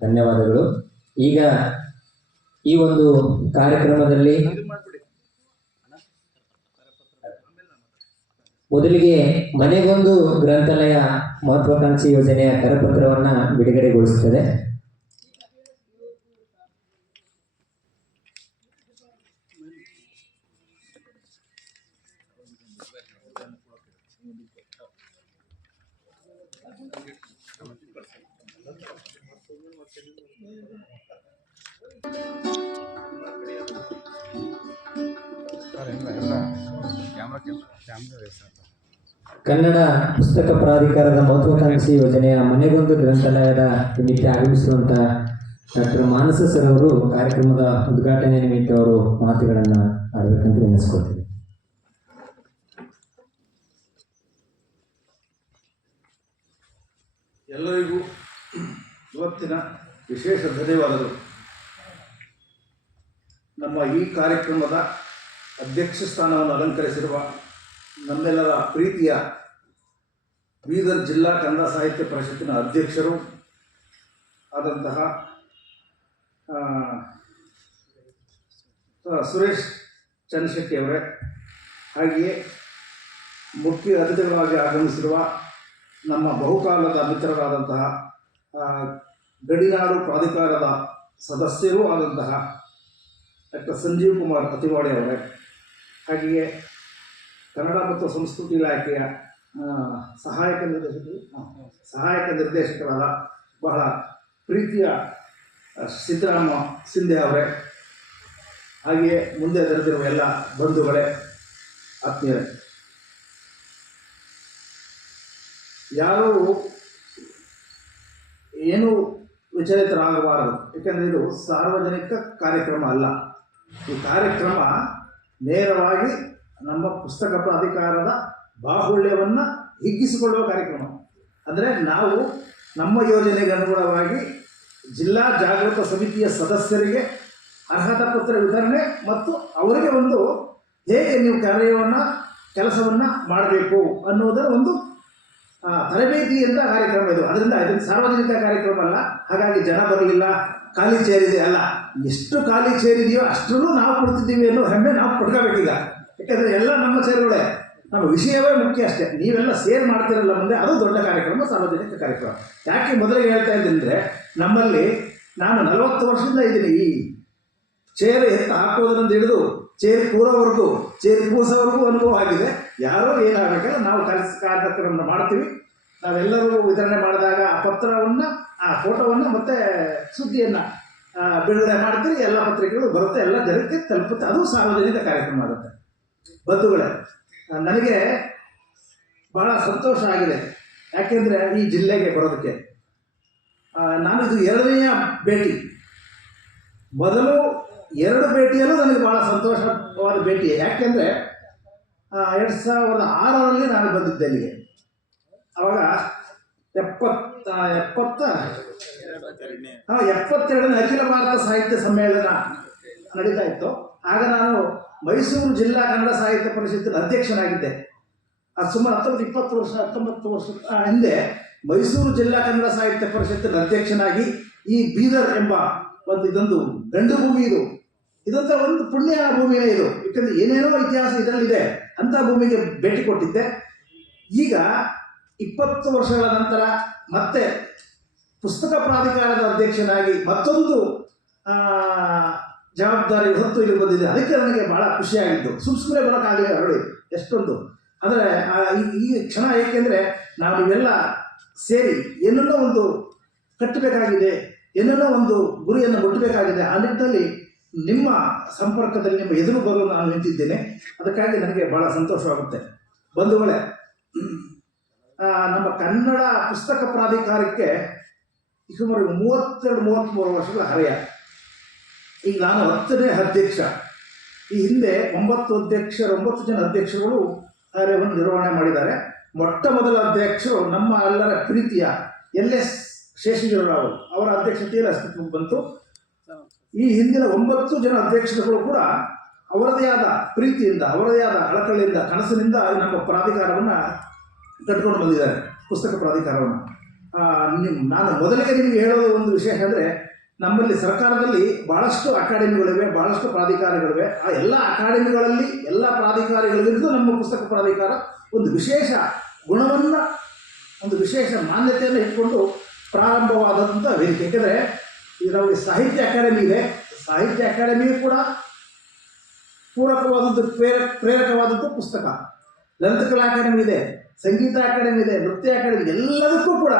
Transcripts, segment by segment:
ಧನ್ಯವಾದಗಳು. ಈಗ ಈ ಒಂದು ಕಾರ್ಯಕ್ರಮದಲ್ಲಿ ಮೊದಲಿಗೆ ಮನೆಗೊಂದು ಗ್ರಂಥಾಲಯ ಮಹತ್ವಾಕಾಂಕ್ಷಿ ಯೋಜನೆಯ ಕರಪತ್ರವನ್ನು ಬಿಡುಗಡೆಗೊಳಿಸುತ್ತದೆ. ಕನ್ನಡ ಪುಸ್ತಕ ಪ್ರಾಧಿಕಾರದ ಮಹತ್ವಾಕಾಂಕ್ಷಿ ಯೋಜನೆಯ ಮನೆಗೊಂದು ಗ್ರಂಥಾಲಯದ ನಿಮಿತ್ತ ಆಗಮಿಸಿರುವಂತಹ ಡಾಕ್ಟರ್ ಮಾನಸ ಸರ್ ಅವರು ಕಾರ್ಯಕ್ರಮದ ಉದ್ಘಾಟನೆ ನಿಮಿತ್ತ ಅವರು ಮಾತುಗಳನ್ನು ಆಡಬೇಕಂತ ನೆನೆಸ್ಕೊಳ್ತೀವಿ. ಎಲ್ಲರಿಗೂ ಇವತ್ತಿನ ವಿಶೇಷ ಧನ್ಯವಾದಗಳು. ನಮ್ಮ ಈ ಕಾರ್ಯಕ್ರಮದ ಅಧ್ಯಕ್ಷ ಸ್ಥಾನವನ್ನು ಅಲಂಕರಿಸಿರುವ ನಮ್ಮೆಲ್ಲರ ಪ್ರೀತಿಯ ಬೀದರ್ ಜಿಲ್ಲಾ ಕನ್ನಡ ಸಾಹಿತ್ಯ ಪರಿಷತ್ತಿನ ಅಧ್ಯಕ್ಷರು ಆದಂತಹ ಸುರೇಶ್ ಚಂದ್ರಶೆಟ್ಟಿ ಅವರೇ, ಹಾಗೆಯೇ ಮುಖ್ಯ ಅತಿಥಿಗಳಾಗಿ ಆಗಮಿಸಿರುವ ನಮ್ಮ ಬಹುಕಾಲದ ಮಿತ್ರರಾದಂತಹ ಗಡಿನಾಡು ಪ್ರಾಧಿಕಾರದ ಸದಸ್ಯರೂ ಆದಂತಹ ಡಾಕ್ಟರ್ ಸಂಜೀವ್ ಕುಮಾರ್ ಅತಿವಾಡಿ ಅವರೇ, ಹಾಗೆಯೇ ಕನ್ನಡ ಮತ್ತು ಸಂಸ್ಕೃತಿ ಇಲಾಖೆಯ ಸಹಾಯಕ ನಿರ್ದೇಶಕರಾದ ಬಹಳ ಪ್ರೀತಿಯ ಸಿದ್ದರಾಮ ಸಿಂಧೆ ಅವರೇ, ಹಾಗೆಯೇ ಮುಂದೆ ದೊರೆತಿರುವ ಎಲ್ಲ ಬಂಧುಗಳೇ, ಆತ್ಮೀಯರೇ, ಯಾರೂ ಏನೂ ವಿಚಲಿತರಾಗಬಾರದು. ಏಕೆಂದರೆ ಇದು ಸಾರ್ವಜನಿಕ ಕಾರ್ಯಕ್ರಮ ಅಲ್ಲ. ಈ ಕಾರ್ಯಕ್ರಮ ನೇರವಾಗಿ ನಮ್ಮ ಪುಸ್ತಕ ಪ್ರಾಧಿಕಾರದ ಬಾಹುಳ್ಯವನ್ನು ಹಿಗ್ಗಿಸಿಕೊಳ್ಳುವ ಕಾರ್ಯಕ್ರಮ. ಅಂದರೆ ನಾವು ನಮ್ಮ ಯೋಜನೆಗೆ ಅನುಗುಣವಾಗಿ ಜಿಲ್ಲಾ ಜಾಗೃತ ಸಮಿತಿಯ ಸದಸ್ಯರಿಗೆ ಅರ್ಹತಾ ಪತ್ರ ವಿತರಣೆ ಮತ್ತು ಅವರಿಗೆ ಒಂದು ಹೇಗೆ ನೀವು ಕೆಲಸವನ್ನು ಮಾಡಬೇಕು ಅನ್ನೋದರ ಒಂದು ತರಬೇತಿಯಿಂದ ಕಾರ್ಯಕ್ರಮ ಇದು. ಅದರಿಂದ ಇದನ್ನು ಸಾರ್ವಜನಿಕ ಕಾರ್ಯಕ್ರಮ ಅಲ್ಲ. ಹಾಗಾಗಿ ಜನ ಬರಲಿಲ್ಲ, ಖಾಲಿ ಚೇರಿದೆ ಅಲ್ಲ, ಎಷ್ಟು ಖಾಲಿ ಚೇರಿದೆಯೋ ಅಷ್ಟನ್ನು ನಾವು ಕೊಡ್ತಿದ್ದೀವಿ ಅನ್ನೋ ಹೆಮ್ಮೆ ನಾವು ಪಡ್ಕೋಬೇಕೀಗ. ಯಾಕೆಂದರೆ ಎಲ್ಲ ನಮ್ಮ ಚೇರುಗಳೇ, ನಮ್ಮ ವಿಷಯವೇ ಮುಖ್ಯ ಅಷ್ಟೇ. ನೀವೆಲ್ಲ ಸೇರ್ ಮಾಡ್ತಿರಲ್ಲ ಮುಂದೆ, ಅದು ದೊಡ್ಡ ಕಾರ್ಯಕ್ರಮ, ಸಾರ್ವಜನಿಕ ಕಾರ್ಯಕ್ರಮ. ಯಾಕೆ ಮೊದಲಿಗೆ ಹೇಳ್ತಾ ಇದ್ದೀನಿ ಅಂದರೆ, ನಮ್ಮಲ್ಲಿ ನಾನು 40 ವರ್ಷದಿಂದ ಇದ್ದೀನಿ. ಈ ಚೇರು ಎತ್ತ ಹಾಕೋದ್ರಿಂದ ಹಿಡಿದು ಚೇರು ಕೂರೋವರೆಗೂ, ಚೇರು ಕೂಸೋವರೆಗೂ ಅನುಭವ ಆಗಿದೆ. ಯಾರೋ ಏನಾಗಬೇಕಲ್ಲ, ನಾವು ಕಾರ್ಯಕ್ರಮ ಮಾಡ್ತೀವಿ. ನಾವೆಲ್ಲರೂ ವಿತರಣೆ ಮಾಡಿದಾಗ ಆ ಪತ್ರವನ್ನು, ಆ ಫೋಟೋವನ್ನು ಮತ್ತು ಸುದ್ದಿಯನ್ನು ಬಿಡುಗಡೆ ಮಾಡ್ತೀವಿ. ಎಲ್ಲ ಪತ್ರಿಕೆಗಳು ಬರುತ್ತೆ, ಎಲ್ಲ ಜನಕ್ಕೆ ತಲುಪುತ್ತೆ. ಅದು ಸಾರ್ವಜನಿಕ ಕಾರ್ಯಕ್ರಮ ಆಗುತ್ತೆ. ಬಂಧುಗಳೇ, ನನಗೆ ಬಹಳ ಸಂತೋಷ ಆಗಿದೆ. ಯಾಕೆಂದರೆ ಈ ಜಿಲ್ಲೆಗೆ ಬರೋದಕ್ಕೆ ನಾನು ಇದು 2ನೇ ಭೇಟಿ. ಮೊದಲು 2 ಭೇಟಿಯಲ್ಲೂ ನನಗೆ ಭಾಳ ಸಂತೋಷವಾದ ಭೇಟಿ. ಯಾಕೆಂದರೆ 2006ರಲ್ಲಿ ನಾನು ಬಂದಿದ್ದೆ ಇಲ್ಲಿಗೆ. ಆವಾಗ 72ನೇ ಅಖಿಲ ಭಾರತ ಸಾಹಿತ್ಯ ಸಮ್ಮೇಳನ ನಡೀತಾ ಇತ್ತು. ಆಗ ನಾನು ಮೈಸೂರು ಜಿಲ್ಲಾ ಕನ್ನಡ ಸಾಹಿತ್ಯ ಪರಿಷತ್ತಿನ ಅಧ್ಯಕ್ಷನಾಗಿದ್ದೆ. ಅದು ಸುಮಾರು 19 ವರ್ಷ ಹಿಂದೆ ಮೈಸೂರು ಜಿಲ್ಲಾ ಕನ್ನಡ ಸಾಹಿತ್ಯ ಪರಿಷತ್ತಿನ ಅಧ್ಯಕ್ಷನಾಗಿ ಈ ಬೀದರ್ ಎಂಬ ಇದೊಂದು ಗಂಡು ಭೂಮಿ, ಇದೊಂದು ಒಂದು ಪುಣ್ಯ ಭೂಮಿನೇ ಇದು. ಯಾಕಂದರೆ ಏನೇನೋ ಇತಿಹಾಸ ಇದರಲ್ಲಿದೆ. ಅಂಥ ಭೂಮಿಗೆ ಭೇಟಿ ಕೊಟ್ಟಿದ್ದೆ. ಈಗ 20 ವರ್ಷಗಳ ನಂತರ ಮತ್ತೆ ಪುಸ್ತಕ ಪ್ರಾಧಿಕಾರದ ಅಧ್ಯಕ್ಷನಾಗಿ ಮತ್ತೊಂದು ಜವಾಬ್ದಾರಿ ಹೊತ್ತು ಇಲ್ಲಿ ಬಂದಿದೆ. ಅದಕ್ಕೆ ನನಗೆ ಭಾಳ ಖುಷಿಯಾಗಿದ್ದು. ಸುಮ್ಮನೆ ಬರೋಕ್ಕಾಗಲಿಲ್ಲ ನೋಡಿ ಎಷ್ಟೊಂದು. ಅಂದರೆ ಈ ಕ್ಷಣ ಏಕೆಂದರೆ ನಾವು ಇವೆಲ್ಲ ಸೇರಿ ಏನನ್ನೋ ಒಂದು ಕಟ್ಟಬೇಕಾಗಿದೆ, ಏನನ್ನೋ ಒಂದು ಗುರಿಯನ್ನು ಮುಟ್ಟಬೇಕಾಗಿದೆ. ಆ ನಿಟ್ಟಿನಲ್ಲಿ ನಿಮ್ಮ ಸಂಪರ್ಕದಲ್ಲಿ, ನಿಮ್ಮ ಎದುರು ಬರಲು ನಾನು ನಿಂತಿದ್ದೇನೆ. ಅದಕ್ಕಾಗಿ ನನಗೆ ಭಾಳ ಸಂತೋಷವಾಗುತ್ತೆ. ಬಂಧುಗಳೇ, ನಮ್ಮ ಕನ್ನಡ ಪುಸ್ತಕ ಪ್ರಾಧಿಕಾರಕ್ಕೆ ಸುಮಾರು 32-33 ವರ್ಷಗಳ ಹರೆಯ. ಈಗ ನಾನು 10ನೇ ಅಧ್ಯಕ್ಷ. ಈ ಹಿಂದೆ 9 ಜನ ಅಧ್ಯಕ್ಷರುಗಳು ಕಾರ್ಯವನ್ನು ನಿರ್ವಹಣೆ ಮಾಡಿದ್ದಾರೆ. ಮೊಟ್ಟ ಮೊದಲ ಅಧ್ಯಕ್ಷರು ನಮ್ಮ ಎಲ್ಲರ ಪ್ರೀತಿಯ LS ಶೇಷಗಿರಿರಾವ್ ಅವರ ಅಧ್ಯಕ್ಷತೆಯಲ್ಲಿ ಅಸ್ತಿತ್ವಕ್ಕೆ ಬಂತು. ಈ ಹಿಂದಿನ 9 ಜನ ಅಧ್ಯಕ್ಷರುಗಳು ಕೂಡ ಅವರದೇ ಆದ ಪ್ರೀತಿಯಿಂದ, ಅವರದೇ ಆದ ಕಳಕಳಿಯಿಂದ, ಕನಸಿನಿಂದ ನಮ್ಮ ಪ್ರಾಧಿಕಾರವನ್ನು ಕಟ್ಕೊಂಡು ಬಂದಿದ್ದಾರೆ, ಪುಸ್ತಕ ಪ್ರಾಧಿಕಾರವನ್ನು. ನಾನು ಮೊದಲಿಗೆ ನಿಮಗೆ ಹೇಳೋದು ಒಂದು ವಿಶೇಷ ಅಂದರೆ, ನಮ್ಮಲ್ಲಿ ಸರ್ಕಾರದಲ್ಲಿ ಭಾಳಷ್ಟು ಅಕಾಡೆಮಿಗಳಿವೆ, ಭಾಳಷ್ಟು ಪ್ರಾಧಿಕಾರಗಳಿವೆ. ಆ ಎಲ್ಲ ಅಕಾಡೆಮಿಗಳಲ್ಲಿ ಎಲ್ಲ ಪ್ರಾಧಿಕಾರಗಳಿಗಿಂತ ನಮ್ಮ ಪುಸ್ತಕ ಪ್ರಾಧಿಕಾರ ಒಂದು ವಿಶೇಷ ಗುಣವನ್ನು, ಒಂದು ವಿಶೇಷ ಮಾನ್ಯತೆಯನ್ನು ಇಟ್ಕೊಂಡು ಪ್ರಾರಂಭವಾದಂಥ ವೇದಿಕೆ. ಏಕೆಂದರೆ ಈಗ ನಮಗೆ ಸಾಹಿತ್ಯ ಅಕಾಡೆಮಿ ಇದೆ, ಸಾಹಿತ್ಯ ಅಕಾಡೆಮಿಯು ಕೂಡ ಪೂರಕವಾದದ್ದು, ಪ್ರೇರಕವಾದದ್ದು ಪುಸ್ತಕ. ಲಲಿತಕಲಾ ಅಕಾಡೆಮಿ ಇದೆ, ಸಂಗೀತ ಅಕಾಡೆಮಿ ಇದೆ, ನೃತ್ಯ ಅಕಾಡೆಮಿ, ಎಲ್ಲದಕ್ಕೂ ಕೂಡ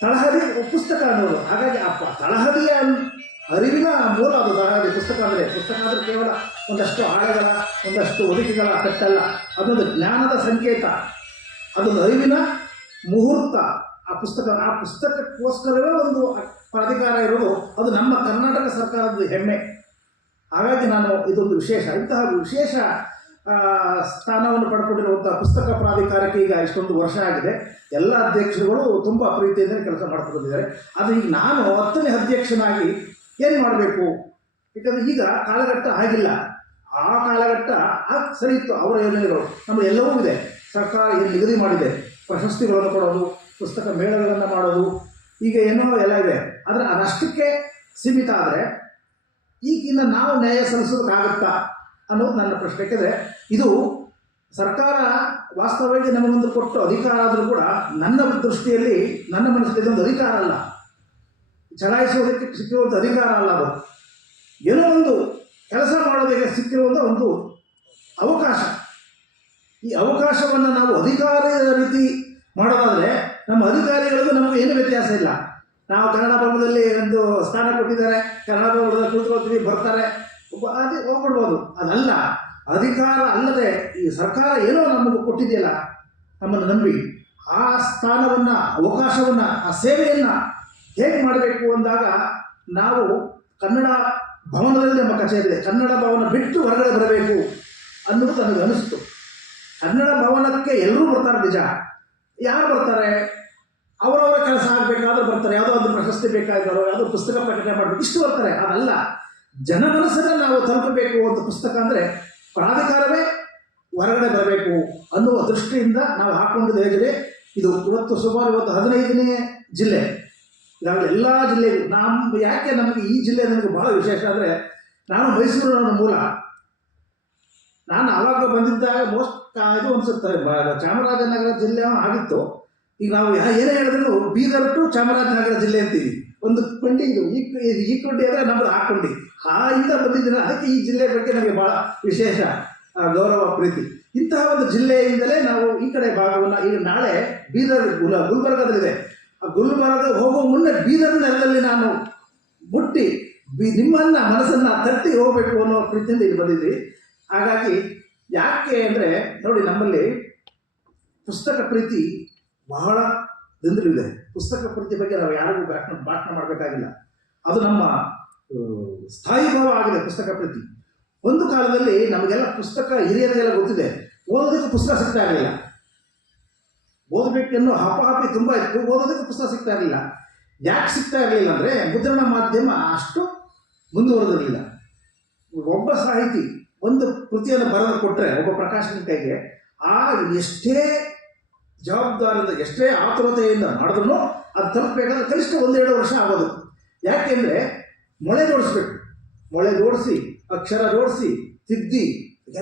ತಳಹದಿ ಪುಸ್ತಕ ಅನ್ನೋದು. ಹಾಗಾಗಿ ಆ ತಳಹದಿಯ ಅರಿವಿನ ಮೂಲ ಅದು ತಳಹದಿ ಪುಸ್ತಕ ಅಂದರೆ. ಪುಸ್ತಕ ಅಂದರೆ ಕೇವಲ ಒಂದಷ್ಟು ಆಳೆಗಳ, ಒಂದಷ್ಟು ಒದಕೆಗಳ ಕಟ್ಟಲ್ಲ, ಅದೊಂದು ಜ್ಞಾನದ ಸಂಕೇತ, ಅದೊಂದು ಅರಿವಿನ ಮುಹೂರ್ತ. ಆ ಪುಸ್ತಕಕ್ಕೋಸ್ಕರವೇ ಒಂದು ಪ್ರಾಧಿಕಾರ ಇರೋದು, ಅದು ನಮ್ಮ ಕರ್ನಾಟಕ ಸರ್ಕಾರದ ಹೆಮ್ಮೆ. ಹಾಗಾಗಿ ನಾನು ಇದೊಂದು ವಿಶೇಷ, ಇಂತಹ ವಿಶೇಷ ಸ್ಥಾನವನ್ನು ಪಡ್ಕೊಂಡಿರುವಂಥ ಪುಸ್ತಕ ಪ್ರಾಧಿಕಾರಕ್ಕೆ ಈಗ ಇಷ್ಟೊಂದು ವರ್ಷ ಆಗಿದೆ. ಎಲ್ಲ ಅಧ್ಯಕ್ಷರುಗಳು ತುಂಬ ಪ್ರೀತಿಯಿಂದ ಕೆಲಸ ಮಾಡ್ಕೊಂಡಿದ್ದಾರೆ. ಆದರೆ ಈಗ ನಾನು 10ನೇ ಅಧ್ಯಕ್ಷನಾಗಿ ಏನು ಮಾಡಬೇಕು? ಯಾಕಂದರೆ ಈಗ ಕಾಲಘಟ್ಟ ಆಗಿಲ್ಲ, ಆ ಕಾಲಘಟ್ಟ ಸರಿ ಇತ್ತು. ಅವರ ಯೋಜನೆಗಳು ನಮ್ಮ ಎಲ್ಲವೂ ಇದೆ, ಸರ್ಕಾರ ಏನು ನಿಗದಿ ಮಾಡಿದೆ, ಪ್ರಶಸ್ತಿಗಳನ್ನು ಕೊಡೋದು, ಪುಸ್ತಕ ಮೇಳಗಳನ್ನು ಮಾಡೋದು, ಈಗ ಏನೋ ಎಲ್ಲ ಇದೆ. ಆದರೆ ಅದಷ್ಟಕ್ಕೆ ಸೀಮಿತ. ಆದರೆ ಈಗಿನ ನಾವು ನ್ಯಾಯ ಸಲ್ಲಿಸೋದಕ್ಕಾಗುತ್ತಾ ಅನ್ನೋದು ನನ್ನ ಪ್ರಶ್ನೆ. ಯಾಕೆಂದರೆ ಇದು ಸರ್ಕಾರ ವಾಸ್ತವವಾಗಿ ನಮಗೊಂದು ಕೊಟ್ಟು ಅಧಿಕಾರ ಆದರೂ ಕೂಡ ನನ್ನ ದೃಷ್ಟಿಯಲ್ಲಿ, ನನ್ನ ಮನಸ್ಸಿಗೆ ಇದೊಂದು ಅಧಿಕಾರ ಅಲ್ಲ, ಚಲಾಯಿಸೋದಕ್ಕೆ ಸಿಕ್ಕಿರುವಂಥ ಅಧಿಕಾರ ಅಲ್ಲ. ಅದು ಏನೋ ಒಂದು ಕೆಲಸ ಮಾಡೋದಕ್ಕೆ ಸಿಕ್ಕಿರುವಂಥ ಒಂದು ಅವಕಾಶ. ಈ ಅವಕಾಶವನ್ನು ನಾವು ಅಧಿಕಾರದ ರೀತಿ ಮಾಡೋದಾದರೆ ನಮ್ಮ ಅಧಿಕಾರಿಗಳಿಗೂ ನಮಗೂ ಏನು ವ್ಯತ್ಯಾಸ ಇಲ್ಲ. ನಾವು ಕನ್ನಡ ಭವನದಲ್ಲಿ ಒಂದು ಸ್ಥಾನ ಕೊಟ್ಟಿದ್ದಾರೆ, ಕನ್ನಡ ಭವನದಲ್ಲಿ ಕೂತ್ಕೊಳ್ತೀವಿ, ಬರ್ತಾರೆ, ಅದೇ ಹೋಗ್ಬಿಡ್ಬೋದು. ಅದಲ್ಲ, ಅಧಿಕಾರ ಅಲ್ಲದೆ ಈ ಸರ್ಕಾರ ಏನೋ ನಮಗೆ ಕೊಟ್ಟಿದೆಯಲ್ಲ, ನಮ್ಮನ್ನು ನಂಬಿ ಆ ಸ್ಥಾನವನ್ನು, ಅವಕಾಶವನ್ನು, ಆ ಸೇವೆಯನ್ನು ಹೇಗೆ ಮಾಡಬೇಕು ಅಂದಾಗ ನಾವು ಕನ್ನಡ ಭವನದಲ್ಲಿ ನಮ್ಮ ಕಚೇರಿ ಇದೆ, ಕನ್ನಡ ಭವನ ಬಿಟ್ಟು ಹೊರಗಡೆ ಬರಬೇಕು ಅನ್ನೋದು ನನಗೆ ಅನಿಸ್ತು. ಕನ್ನಡ ಭವನಕ್ಕೆ ಎಲ್ಲರೂ ಬರ್ತಾರೆ, ನಿಜ. ಯಾರು ಬರ್ತಾರೆ? ಅವರವರ ಕೆಲಸ ಆಗಬೇಕಾದ್ರೆ ಬರ್ತಾರೆ, ಯಾವುದೋ ಒಂದು ಪ್ರಶಸ್ತಿ ಬೇಕಾಗಿದ್ದಾರೋ, ಯಾವುದೋ ಪುಸ್ತಕ ಪ್ರಕಟಣೆ ಮಾಡಬೇಕು, ಇಷ್ಟು ಬರ್ತಾರೆ. ಅದಲ್ಲ, ಜನ ಮನಸ್ಸನ್ನು ನಾವು ತಲುಪಬೇಕು ಅಂತ ಪುಸ್ತಕ ಅಂದರೆ ಪ್ರಾಧಿಕಾರವೇ ಹೊರಗಡೆ ಬರಬೇಕು ಅನ್ನುವ ದೃಷ್ಟಿಯಿಂದ ನಾವು ಹಾಕೊಂಡಿದ್ದು ಹೇಗಿದೆ. ಇದು ಇವತ್ತು ಸುಮಾರು 15ನೇ ಜಿಲ್ಲೆ. ಈಗಾಗಲೇ ಎಲ್ಲ ಜಿಲ್ಲೆಗೂ ಯಾಕೆ ನಮಗೆ ಈ ಜಿಲ್ಲೆ ನನಗೆ ಭಾಳ ವಿಶೇಷ ಅಂದರೆ, ನಾನು ಮೈಸೂರಿನ ಮೂಲ. ನಾನು ಆವಾಗ ಬಂದಿದ್ದಾಗ ಇದು ಅನಿಸುತ್ತೆ, ಚಾಮರಾಜನಗರ ಜಿಲ್ಲೆ ಆಗಿತ್ತು. ಈಗ ನಾವು ಏನೇ ಹೇಳಿದ್ರು ಬೀದರ್ ಟು ಚಾಮರಾಜನಗರ ಜಿಲ್ಲೆ ಅಂತೀವಿ. ಒಂದು ಕೊಂಡಿ, ಇದು ಈ ಕೊಂಡಿ ಅಂದರೆ ನಮ್ಮದು ಆ ಕೊಂಡಿ, ಇಂದ ಬಂದಿದ್ದೀರ. ಅದಕ್ಕೆ ಈ ಜಿಲ್ಲೆ ಬಗ್ಗೆ ನಮಗೆ ಭಾಳ ವಿಶೇಷ ಗೌರವ, ಪ್ರೀತಿ. ಇಂತಹ ಒಂದು ಜಿಲ್ಲೆಯಿಂದಲೇ ನಾವು ಈ ಕಡೆ ಭಾಗವನ್ನು, ಈಗ ನಾಳೆ ಬೀದರ್ ಗುಲ್ಬರ್ಗದಲ್ಲಿದೆ. ಆ ಗುಲ್ಬರ್ಗ ಹೋಗೋ ಮುನ್ನೆ ಬೀದರ್ ನೆಲದಲ್ಲಿ ನಾನು ಮುಟ್ಟಿ ನಿಮ್ಮನ್ನು ಮನಸ್ಸನ್ನು ತಟ್ಟಿ ಹೋಗಬೇಕು ಅನ್ನೋ ಪ್ರೀತಿಯಿಂದ ಇಲ್ಲಿ ಬಂದಿದ್ವಿ. ಹಾಗಾಗಿ ಯಾಕೆ ಅಂದರೆ ನೋಡಿ, ನಮ್ಮಲ್ಲಿ ಪುಸ್ತಕ ಪ್ರೀತಿ ಬಹಳ ದಿಂದಲಿದೆ. ಪುಸ್ತಕ ಪ್ರೀತಿ ಬಗ್ಗೆ ನಾವು ಯಾರಿಗೂ ಭಾಷಣ ಮಾಡಬೇಕಾಗಿಲ್ಲ, ಅದು ನಮ್ಮ ಸ್ಥಾಯಿ ಭಾವ ಆಗಿದೆ ಪುಸ್ತಕ ಪ್ರೀತಿ. ಒಂದು ಕಾಲದಲ್ಲಿ ನಮಗೆಲ್ಲ ಪುಸ್ತಕ, ಹಿರಿಯರಿಗೆಲ್ಲ ಗೊತ್ತಿದೆ, ಓದೋದಕ್ಕೆ ಪುಸ್ತಕ ಸಿಗ್ತಾ ಇರಲಿಲ್ಲ. ಓದಬೇಕೆನ್ನೋ ಹಪಾಹಪಿ ತುಂಬ ಇತ್ತು, ಓದೋದಕ್ಕೆ ಪುಸ್ತಕ ಸಿಗ್ತಾ ಇರಲಿಲ್ಲ. ಯಾಕೆ ಸಿಗ್ತಾ ಇರಲಿಲ್ಲ ಅಂದರೆ ಮುದ್ರಣ ಮಾಧ್ಯಮ ಅಷ್ಟು ಮುಂದುವರೆದಿರಲಿಲ್ಲ. ಒಬ್ಬ ಸಾಹಿತಿ ಒಂದು ಕೃತಿಯನ್ನು ಬರೆದು ಕೊಟ್ಟರೆ ಒಬ್ಬ ಪ್ರಕಾಶನ ಕೈಗೆ, ಎಷ್ಟೇ ಜವಾಬ್ದಾರಿಯಿಂದ, ಎಷ್ಟೇ ಆತುರತೆಯಿಂದ ಮಾಡಿದ್ರು ಅದು ತಲುಪಬೇಕಾದ್ರೆ ಕನಿಷ್ಠ 1-2 ವರ್ಷ ಆಗೋದು. ಯಾಕೆಂದರೆ ಮೊಳೆ ಜೋಡಿಸ್ಬೇಕು, ಮೊಳೆ ಜೋಡಿಸಿ, ಅಕ್ಷರ ಜೋಡಿಸಿ, ತಿದ್ದಿ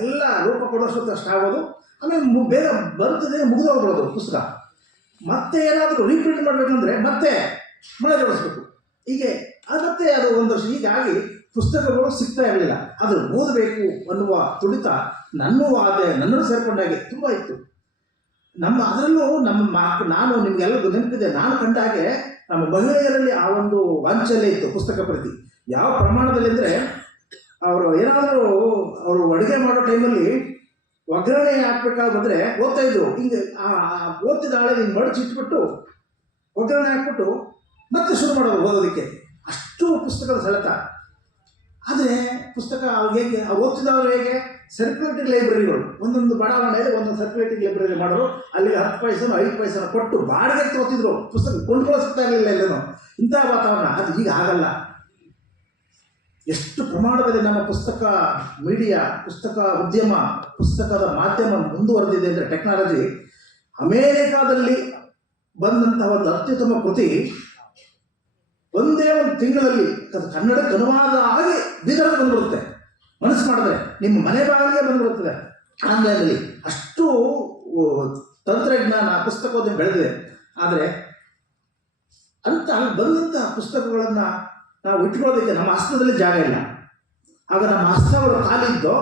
ಎಲ್ಲ ರೂಪ ಕೊಡೋಷ್ಟು ಆಗೋದು. ಆಮೇಲೆ ಬೇಗ ಬರ್ತದೆ, ಮುಗಿದು ಹೋಗ್ಬಿಡೋದು ಪುಸ್ತಕ. ಮತ್ತೆ ಏನಾದರೂ ರೀಪ್ರಿಂಟ್ ಮಾಡಬೇಕಂದ್ರೆ ಮತ್ತೆ ಮೊಳೆ ಜೋಡಿಸ್ಬೇಕು. ಹೀಗೆ ಮತ್ತೆ ಅದು ಒಂದು ವರ್ಷ. ಹೀಗಾಗಿ ಪುಸ್ತಕಗಳು ಸಿಗ್ತಾ ಇರಲಿಲ್ಲ. ಅದು ಓದಬೇಕು ಅನ್ನುವ ತುಡಿತ ನನ್ನನ್ನು ಸೇರಿಕೊಂಡಾಗೆ ತುಂಬ ಇತ್ತು. ಅದರಲ್ಲೂ ನಾನು ನಿಮಗೆಲ್ಲರಿಗೂ ನೆನಪಿದೆ, ನಾನು ಕಂಡಾಗೆ ನಮ್ಮ ಮಹಿಳೆಯರಲ್ಲಿ ಆ ಒಂದು ವಾಂಚಲ್ಯ ಇತ್ತು ಪುಸ್ತಕ ಪ್ರೀತಿ. ಯಾವ ಪ್ರಮಾಣದಲ್ಲಿ ಅಂದರೆ, ಅವರು ಏನಾದರೂ ಅವರು ಅಡುಗೆ ಮಾಡೋ ಟೈಮಲ್ಲಿ ಒಗ್ಗರಣೆ ಹಾಕ್ಬೇಕಾಗಿ ಬಂದರೆ ಓದ್ತಾ ಇದ್ರು. ಹಿಂಗೆ ಓದ್ತಿದ್ದ ಆಳೆ ಹಿಂಗೆ ಮಡಚಿಟ್ಬಿಟ್ಟು ಒಗ್ಗರಣೆ ಹಾಕ್ಬಿಟ್ಟು ಮತ್ತೆ ಶುರು ಮಾಡೋದು ಓದೋದಕ್ಕೆ. ಅಷ್ಟು ಪುಸ್ತಕದ ಸೆಳೆತ. ಆದರೆ ಪುಸ್ತಕ ಹೇಗೆ ಓದ್ತಿದ್ದವರು ಹೇಗೆ, ಸರ್ಕ್ಯುಲೇಟರಿ ಲೈಬ್ರರಿಗಳು, ಒಂದೊಂದು ಬಡಾವಣೆಯಲ್ಲಿ ಒಂದೊಂದು ಸರ್ಕ್ಯುಲೇಟರಿ ಲೈಬ್ರರಿ ಮಾಡೋರು. ಅಲ್ಲಿಗೆ 10 ಪೈಸನೋ 5 ಪೈಸನೋ ಕೊಟ್ಟು ಬಾಡಿಗೆ ತೋತಿದ್ರು. ಪುಸ್ತಕ ಕೊಂಡ್ಕೊಳ್ಳೋ ಸಿಗ್ತಾ ಇರಲಿಲ್ಲ ಎಲ್ಲನೂ. ಇಂಥ ವಾತಾವರಣ. ಅದು ಈಗ ಆಗಲ್ಲ. ಎಷ್ಟು ಪ್ರಮಾಣದಲ್ಲಿ ನಮ್ಮ ಪುಸ್ತಕ ಮೀಡಿಯಾ, ಪುಸ್ತಕ ಉದ್ಯಮ, ಪುಸ್ತಕದ ಮಾಧ್ಯಮ ಮುಂದುವರೆದಿದೆ ಅಂದರೆ ಟೆಕ್ನಾಲಜಿ. ಅಮೇರಿಕಾದಲ್ಲಿ ಬಂದಂತಹ ಒಂದು ಅತ್ಯುತ್ತಮ ಕೃತಿ ಒಂದೇ ಒಂದು ತಿಂಗಳಲ್ಲಿ ಅದು ಕನ್ನಡಕ್ಕೆ ಅನುವಾದ ಆಗಿ ಬೀದರ್ಗೆ ಬಂದ್ಬಿಡುತ್ತೆ. ಮನಸ್ಸು ಮಾಡಿದ್ರೆ ನಿಮ್ಮ ಮನೆ ಬಾಗಿಲಿಗೆ ಬಂದ್ಬಿಡುತ್ತದೆ ಆನ್ಲೈನಲ್ಲಿ. ಅಷ್ಟು ತಂತ್ರಜ್ಞಾನ ಪುಸ್ತಕೋದ್ಯಮ ಬೆಳೆದಿದೆ. ಆದರೆ ಅಂತ ಬಂದಂತಹ ಪುಸ್ತಕಗಳನ್ನು ನಾವು ಇಟ್ಕೊಳ್ಳೋದಕ್ಕೆ ನಮ್ಮ ಹಸ್ತದಲ್ಲಿ ಜಾಗ ಇಲ್ಲ. ಆಗ ನಮ್ಮ ಹಸ್ತಗಳು ಖಾಲಿದ್ದೋ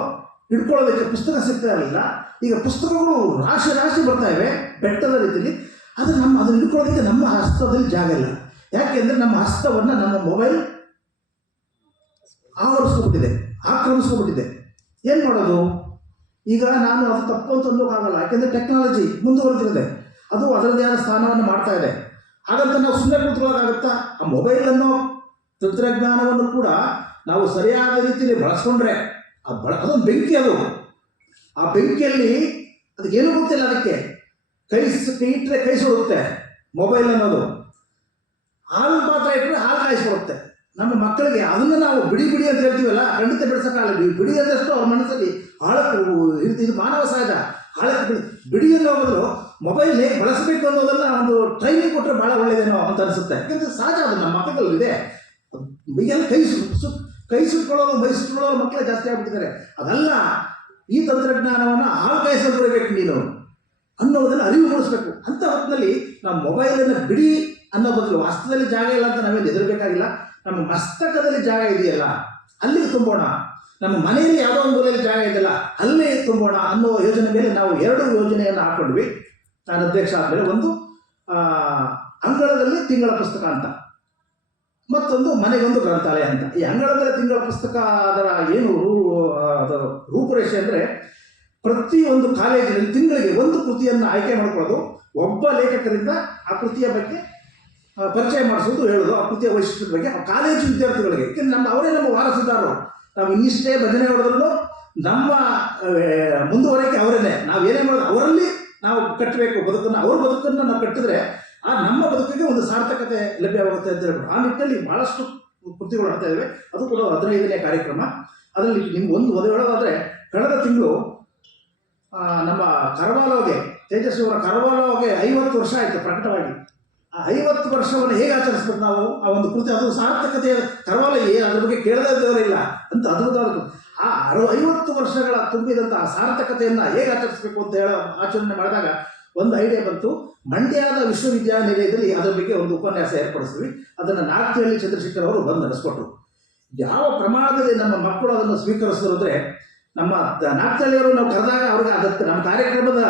ಇಟ್ಕೊಳ್ಳೋದಕ್ಕೆ ಪುಸ್ತಕ ಸಿಗ್ತಾ ಇರಲಿಲ್ಲ. ಈಗ ಪುಸ್ತಕಗಳು ರಾಶಿ ರಾಶಿ ಬರ್ತಾ ಇವೆ ಬೆಟ್ಟದ ರೀತಿಯಲ್ಲಿ. ಆದರೆ ಅದನ್ನು ಇಟ್ಕೊಳ್ಳೋದಕ್ಕೆ ನಮ್ಮ ಹಸ್ತದಲ್ಲಿ ಜಾಗ ಇಲ್ಲ. ಯಾಕೆಂದರೆ ನಮ್ಮ ಹಸ್ತವನ್ನು ನಮ್ಮ ಮೊಬೈಲ್ ಆಕ್ರಮಿಸ್ಕೊಬಿಟ್ಟಿದೆ. ಏನು ಮಾಡೋದು? ಈಗ ನಾನು ಅದು ತಪ್ಪು ಅಂತ ಅನ್ನೋಕ್ಕಾಗಲ್ಲ. ಯಾಕೆಂದರೆ ಟೆಕ್ನಾಲಜಿ ಮುಂದುವರೆದಿದೆ, ಅದು ಅದರದ್ದೇ ಆದ ಸ್ಥಾನವನ್ನು ಮಾಡ್ತಾ ಇದೆ. ಹಾಗಂತ ನಾವು ಸುಮ್ಮನೆ ಕೂತ್ಕೊಳ್ಳೋಕ್ಕಾಗುತ್ತಾ? ಆ ಮೊಬೈಲ್ ಅನ್ನೋ ತಂತ್ರಜ್ಞಾನವನ್ನು ಕೂಡ ನಾವು ಸರಿಯಾದ ರೀತಿಯಲ್ಲಿ ಬಳಸ್ಕೊಂಡ್ರೆ ಅದೊಂದು ಬೆಂಕಿ. ಆ ಬೆಂಕಿಯಲ್ಲಿ ಅದಕ್ಕೇನು ಗೊತ್ತಿಲ್ಲ. ಅದಕ್ಕೆ ಇಟ್ಟರೆ ಕೈ ಸುಡುತ್ತೆ ಮೊಬೈಲ್ ಅನ್ನೋದು. ಹಾಲು ಪಾತ್ರ ಇಟ್ಟರೆ ಹಾಲು ಕಾಯಿಸ್ಕೊಡುತ್ತೆ. ನಮ್ಮ ಮಕ್ಕಳಿಗೆ ಅದನ್ನು ನಾವು ಬಿಡಿ ಅಂತ ಹೇಳ್ತೀವಲ್ಲ, ಖಂಡಿತ ಬಿಡಿಸೋಕ್ಕಾಗಲ್ಲ. ಬಿಡಿ ಆದಷ್ಟು ಅವ್ರ ಮನಸ್ಸಲ್ಲಿ ಇದು ಮಾನವ ಸಹಜ. ಬಿಡಿ ಅನ್ನೋ ಬದಲು ಮೊಬೈಲ್ ಹೇಗೆ ಬಳಸಬೇಕು ಅನ್ನೋದನ್ನು ಒಂದು ಟ್ರೈನಿಂಗ್ ಕೊಟ್ಟರೆ ಭಾಳ ಒಳ್ಳೆಯದೇನೋ ಅಂತ ಅನಿಸುತ್ತೆ. ಯಾಕೆಂದರೆ ಸಹಜ ಅದು ನಮ್ಮ ಮಕ್ಕಳಲ್ಲಿದೆ. ಈಗೆಲ್ಲ ಕೈ ಸುಟ್ಕೊಳ್ಳೋದು ಮೈ ಸುಟ್ಕೊಳ್ಳೋದು ಮಕ್ಕಳೇ ಜಾಸ್ತಿ ಆಗ್ಬಿಟ್ಟಿದ್ದಾರೆ. ಅದಲ್ಲ, ಈ ತಂತ್ರಜ್ಞಾನವನ್ನು ಹಾಲು ಕಾಯಿಸೋದು ಬರಬೇಕು ನೀನು ಅನ್ನೋದನ್ನು ಅರಿವು ಮೂಡಿಸ್ಬೇಕು. ಅಂಥ ಹೊತ್ತಿನಲ್ಲಿ ನಾವು ಮೊಬೈಲನ್ನು ಬಿಡಿ ಅನ್ನೋ ಬದಲು ಹಸ್ತದಲ್ಲಿ ಜಾಗ ಇಲ್ಲ ಅಂತ ನಾವೇನು ಹೆದರಬೇಕಾಗಿಲ್ಲ. ನಮ್ಮ ಮಸ್ತಕದಲ್ಲಿ ಜಾಗ ಇದೆಯಲ್ಲ ಅಲ್ಲಿ ತುಂಬೋಣ. ನಮ್ಮ ಮನೆಯಲ್ಲಿ ಯಾವುದೋ ಒಂದು ಮೂಲೆಯಲ್ಲಿ ಜಾಗ ಇದೆಯಲ್ಲ ಅಲ್ಲೇ ತುಂಬೋಣ ಅನ್ನೋ ಯೋಜನೆ ಮೇಲೆ ನಾವು 2 ಯೋಜನೆಯನ್ನು ಹಾಕ್ಕೊಂಡ್ವಿ. ನಾನು ಅಧ್ಯಕ್ಷ ಆದಮೇಲೆ, ಒಂದು ಅಂಗಳದಲ್ಲಿ ತಿಂಗಳ ಪುಸ್ತಕ ಅಂತ, ಮತ್ತೊಂದು ಮನೆಗೊಂದು ಗ್ರಂಥಾಲಯ ಅಂತ. ಈ ಅಂಗಳದಲ್ಲಿ ತಿಂಗಳ ಪುಸ್ತಕ ಅದರ ಏನು ರೂಪುರೇಷೆ ಅಂದರೆ, ಪ್ರತಿಯೊಂದು ಕಾಲೇಜಿನಲ್ಲಿ ತಿಂಗಳಿಗೆ ಒಂದು ಕೃತಿಯನ್ನು ಆಯ್ಕೆ ಮಾಡ್ಕೊಳ್ಳೋದು, ಒಬ್ಬ ಲೇಖಕರಿಂದ ಆ ಕೃತಿಯ ಬಗ್ಗೆ ಪರಿಚಯ ಮಾಡಿಸೋದು, ಹೇಳೋದು ಆ ಕೃತಿಯ ವೈಶಿಷ್ಟ್ಯದ ಬಗ್ಗೆ ಆ ಕಾಲೇಜು ವಿದ್ಯಾರ್ಥಿಗಳಿಗೆ. ಯಾಕೆಂದರೆ ಅವರೇ ನಮ್ಮ ವಾರಸುದಾರರು. ನಾವು ಇನ್ನಿಷ್ಟೇ ಭಜನೆ ಹೊಡೆದ್ರೂ ನಮ್ಮ ಮುಂದುವರಿಕೆ ಅವರೇನೆ. ನಾವು ಏನೇ ಮಾಡೋದು ಅವರಲ್ಲಿ ನಾವು ಕಟ್ಟಬೇಕು ಬದುಕನ್ನು. ಅವ್ರ ಬದುಕನ್ನು ನಾವು ಕಟ್ಟಿದ್ರೆ ಆ ನಮ್ಮ ಬದುಕಿಗೆ ಒಂದು ಸಾರ್ಥಕತೆ ಲಭ್ಯವಾಗುತ್ತೆ ಅಂತ ಹೇಳ್ಬಿಟ್ಟು ಆ ನಿಟ್ಟಿನಲ್ಲಿ ಭಾಳಷ್ಟು ಕೃತಿಗಳು ಆಡ್ತಾ ಇದ್ದಾವೆ. ಅದು ಕೂಡ 15ನೇ ಕಾರ್ಯಕ್ರಮ. ಅದರಲ್ಲಿ ನಿಮ್ಗೆ ಒಂದು ಹೇಳೋದಾದರೆ, ಕಳೆದ ತಿಂಗಳು ನಮ್ಮ ಕರವಾಲೋಗೆ ತೇಜಸ್ವಿಯವರ ಕರವಾಲೋಗೆ 50 ವರ್ಷ ಆಯಿತು ಪ್ರಕಟವಾಗಿ. ಆ 50 ವರ್ಷವನ್ನು ಹೇಗೆ ಆಚರಿಸ್ಬೇಕು ನಾವು? ಆ ಒಂದು ಕೃತಿ, ಅದು ಸಾರ್ಥಕತೆಯ ಕರವಾಲ ಅದ್ರ ಬಗ್ಗೆ ಕೇಳದವರಿಲ್ಲ ಅಂತ ಅದ್ಭುತವಾದ ಆ 50 ವರ್ಷಗಳ ತುಂಬಿದಂಥ ಆ ಸಾರ್ಥಕತೆಯನ್ನು ಹೇಗೆ ಆಚರಿಸಬೇಕು ಅಂತ ಆಚರಣೆ ಮಾಡಿದಾಗ ಒಂದು ಐಡಿಯಾ ಬಂತು. ಮಂಡ್ಯದ ವಿಶ್ವವಿದ್ಯಾನಿಲಯದಲ್ಲಿ ಅದರ ಬಗ್ಗೆ ಒಂದು ಉಪನ್ಯಾಸ ಏರ್ಪಡಿಸ್ತೀವಿ. ಅದನ್ನು ನಾಗ್ತಿಹಳ್ಳಿ ಚಂದ್ರಶೇಖರ್ ಅವರು ಬಂದು ನಡೆಸ್ಕೊಟ್ರು. ಯಾವ ಪ್ರಮಾಣದಲ್ಲಿ ನಮ್ಮ ಮಕ್ಕಳು ಅದನ್ನು ಸ್ವೀಕರಿಸಿದ್ರು ಅಂದರೆ, ನಮ್ಮ ನಾಗ್ತಿಹಳ್ಳಿಯವರು ನಾವು ಕರೆದಾಗ ಅವ್ರಿಗೆ ಅದಕ್ಕೆ ನಮ್ಮ ಕಾರ್ಯಕ್ರಮದ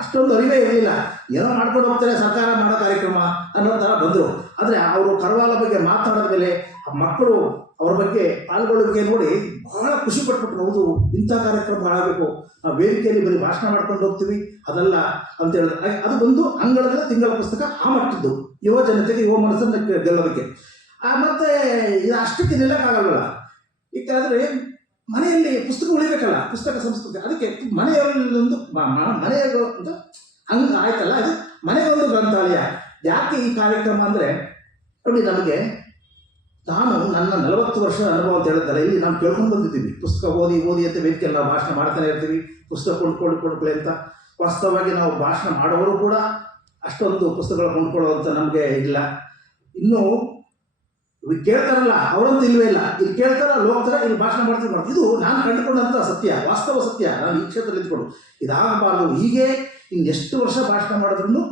ಅಷ್ಟೊಂದು ಅರಿವೇ ಇರಲಿಲ್ಲ. ಏನೋ ಮಾಡ್ಕೊಂಡು ಹೋಗ್ತಾರೆ ಸರ್ಕಾರ ಮಾಡೋ ಕಾರ್ಯಕ್ರಮ ಅನ್ನೋ ಥರ ಬಂದರು. ಆದರೆ ಅವರು ಕರವಾಲ ಬಗ್ಗೆ ಮಾತನಾಡಿದ ಮೇಲೆ ಆ ಮಕ್ಕಳು ಅವ್ರ ಬಗ್ಗೆ ಪಾಲ್ಗೊಳ್ಳುವಿಕೆ ನೋಡಿ ಬಹಳ ಖುಷಿ ಪಟ್ಬಿಟ್ರು. ಹೌದು, ಇಂಥ ಕಾರ್ಯಕ್ರಮ ಆಗಬೇಕು, ನಾವು ವೇದಿಕೆಯಲ್ಲಿ ಬರೀ ಭಾಷಣ ಮಾಡ್ಕೊಂಡು ಹೋಗ್ತೀವಿ ಅದಲ್ಲ ಅಂತ ಹೇಳಿದ್ರೆ. ಅದು ಬಂದು ಅಂಗಳದ ತಿಂಗಳ ಪುಸ್ತಕ ಆ ಮಟ್ಟದ್ದು ಯುವ ಜನತೆಗೆ, ಯುವ ಮನಸ್ಸನ್ನು ಗೆಲ್ಲೋದಕ್ಕೆ. ಮತ್ತು ಇದು ಅಷ್ಟಕ್ಕೆ ನಿಲ್ಲಕ್ಕಾಗಲ್ವಲ್ಲ. ಯಾಕಂದರೆ ಮನೆಯಲ್ಲಿ ಪುಸ್ತಕ ಉಳಿಬೇಕಲ್ಲ, ಪುಸ್ತಕ ಸಂಸ್ಕೃತಿ. ಅದಕ್ಕೆ ಮನೆಯಲ್ಲೊಂದು ಮನೆಯ ಅಂತ ಆಯ್ತಲ್ಲ, ಇದು ಮನೆಗೊಂದು ಗ್ರಂಥಾಲಯ. ಯಾಕೆ ಈ ಕಾರ್ಯಕ್ರಮ ಅಂದರೆ, ನೋಡಿ, ನಮಗೆ ನಾನು ನನ್ನ 40 ವರ್ಷ ಅನುಭವ ಅಂತ ಹೇಳಿದ್ದಲ್ಲ, ಇಲ್ಲಿ ನಾವು ಕೇಳ್ಕೊಂಡು ಬಂದಿದ್ದೀವಿ. ಪುಸ್ತಕ ಓದಿ ಅಂತ ವೇದಿಕೆಯಲ್ಲಿ ನಾವು ಭಾಷಣ ಮಾಡ್ತಾನೆ ಇರ್ತೀವಿ, ಪುಸ್ತಕ ಕೊಂಡ್ಕೊಳ್ಳಿ ಅಂತ. ವಾಸ್ತವವಾಗಿ ನಾವು ಭಾಷಣ ಮಾಡೋರು ಕೂಡ ಅಷ್ಟೊಂದು ಪುಸ್ತಕಗಳು ಕೊಂಡ್ಕೊಳ್ಳೋವಂಥ ನಮಗೆ ಇಲ್ಲ. ಇನ್ನು ಕೇಳ್ತಾರಲ್ಲ ಅವರಂತೂ ಇಲ್ಲವೇ ಇಲ್ಲ. ಇಲ್ಲಿ ಕೇಳ್ತಾರ, ಅಲ್ಲಿ ಹೋಗ್ತಾರೆ, ಇಲ್ಲಿ ಭಾಷಣ ಮಾಡ್ತೀವಿ. ಇದು ನಾನು ಕಂಡುಕೊಂಡಂಥ ಸತ್ಯ, ವಾಸ್ತವ ಸತ್ಯ. ನಾನು ಈ ಕ್ಷೇತ್ರದಲ್ಲಿ ಇದ್ಕೊಂಡು ಇದಾಗಬಾರ್ದು. ಹೀಗೆ ಇನ್ನೆಷ್ಟು ವರ್ಷ ಭಾಷಣ ಮಾಡಿದ್ರು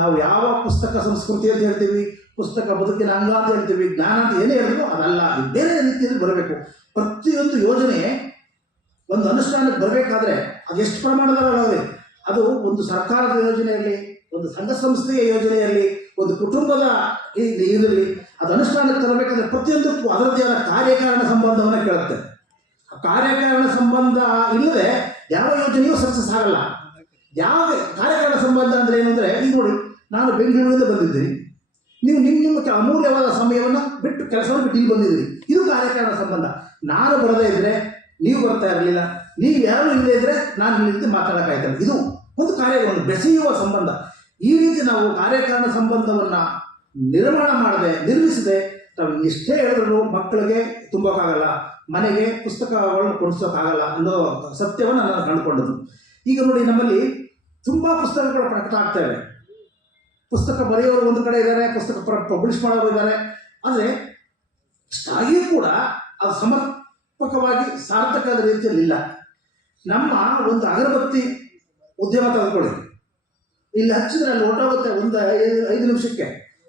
ನಾವು ಯಾವ ಪುಸ್ತಕ ಸಂಸ್ಕೃತಿ ಅಂತ ಹೇಳ್ತೀವಿ, ಪುಸ್ತಕ ಬದುಕಿನ ಅಂಗ ಅಂತ ಹೇಳ್ತೀವಿ, ಜ್ಞಾನ ಅಂತ ಏನೇ ಹೇಳಿದ್ರು ಅದಲ್ಲ. ಬೇರೆ ರೀತಿಯಲ್ಲಿ ಬರಬೇಕು. ಪ್ರತಿಯೊಂದು ಯೋಜನೆ ಒಂದು ಅನುಷ್ಠಾನಕ್ಕೆ ಬರಬೇಕಾದ್ರೆ ಅದೆಷ್ಟು ಪ್ರಮಾಣದಲ್ಲಿ ಅದು ಒಂದು ಸರ್ಕಾರದ ಯೋಜನೆ ಇರಲಿ, ಒಂದು ಸಂಘ ಸಂಸ್ಥೆಯ ಯೋಜನೆ ಇರಲಿ, ಒಂದು ಕುಟುಂಬದ ಇದರಲ್ಲಿ ಅದು ಅನುಷ್ಠಾನಕ್ಕೆ ತರಬೇಕಾದ್ರೆ ಪ್ರತಿಯೊಂದಕ್ಕೂ ಅದರದ್ದೇ ಆದ ಕಾರ್ಯಕಾರಣ ಸಂಬಂಧವನ್ನು ಕೇಳುತ್ತೆ. ಆ ಕಾರ್ಯಕಾರಣ ಸಂಬಂಧ ಇಲ್ಲದೆ ಯಾವ ಯೋಜನೆಯೂ ಸಕ್ಸಸ್ ಆಗಲ್ಲ. ಯಾವ ಕಾರ್ಯಕಾರಣ ಸಂಬಂಧ ಅಂದರೆ ಏನು ಅಂದರೆ, ಈಗ ನೋಡಿ, ನಾನು ಬೆಂಗಳೂರಿನಿಂದ ಬಂದಿದ್ದೀನಿ, ನೀವು ನಿಮ್ಮ ಅಮೂಲ್ಯವಾದ ಸಮಯವನ್ನು ಬಿಟ್ಟು ಕೆಲಸವನ್ನು ಬಿಟ್ಟು ಇಲ್ಲಿ ಬಂದಿದ್ದೀರಿ. ಇದು ಕಾರ್ಯಕಾರಣ ಸಂಬಂಧ. ನಾನು ಬರದೇ ಇದ್ದರೆ ನೀವು ಬರ್ತಾ ಇರಲಿಲ್ಲ, ನೀವು ಯಾರು ಇಲ್ಲದೇ ಇದ್ದರೆ ನಾನು ಇಲ್ಲಿಂದ ಮಾತಾಡೋಕ್ಕಾಯ್ತಲ್ಲ. ಇದು ಒಂದು ಒಂದು ಬೆಸೆಯುವ ಸಂಬಂಧ. ಈ ರೀತಿ ನಾವು ಕಾರ್ಯಕಾರಣ ಸಂಬಂಧವನ್ನು ನಿರ್ಮಿಸದೆ ನಾವು ಎಷ್ಟೇ ಹೇಳಿದ್ರು ಮಕ್ಕಳಿಗೆ ತುಂಬೋಕ್ಕಾಗಲ್ಲ, ಮನೆಗೆ ಪುಸ್ತಕಗಳನ್ನು ಕೊಡಿಸೋಕ್ಕಾಗಲ್ಲ ಅನ್ನೋ ಸತ್ಯವನ್ನು ನಾನು ಕಂಡುಕೊಂಡದ್ದು. ಈಗ ನೋಡಿ, ನಮ್ಮಲ್ಲಿ ತುಂಬ ಪುಸ್ತಕಗಳು ಪ್ರಕಟ ಆಗ್ತವೆ. ಪುಸ್ತಕ ಬರೆಯೋರು ಒಂದು ಕಡೆ ಇದ್ದಾರೆ, ಪುಸ್ತಕ ಪಬ್ಲಿಷ್ ಮಾಡೋರು ಇದ್ದಾರೆ. ಆದರೆ ಅಷ್ಟಾಗಿಯೂ ಕೂಡ ಅದು ಸಮರ್ಪಕವಾಗಿ ಸಾರ್ಥಕದ ರೀತಿಯಲ್ಲಿ ಇಲ್ಲ. ನಮ್ಮ ಒಂದು ಅಗರಬತ್ತಿ ಉದ್ಯಮ ತೆಗೆದುಕೊಳ್ಳಿ, ಇಲ್ಲಿ ಹಚ್ಚಿದ್ರೆ ಅಲ್ಲಿ ಹೊರಟೋಗುತ್ತೆ ಒಂದು 5 ನಿಮಿಷಕ್ಕೆ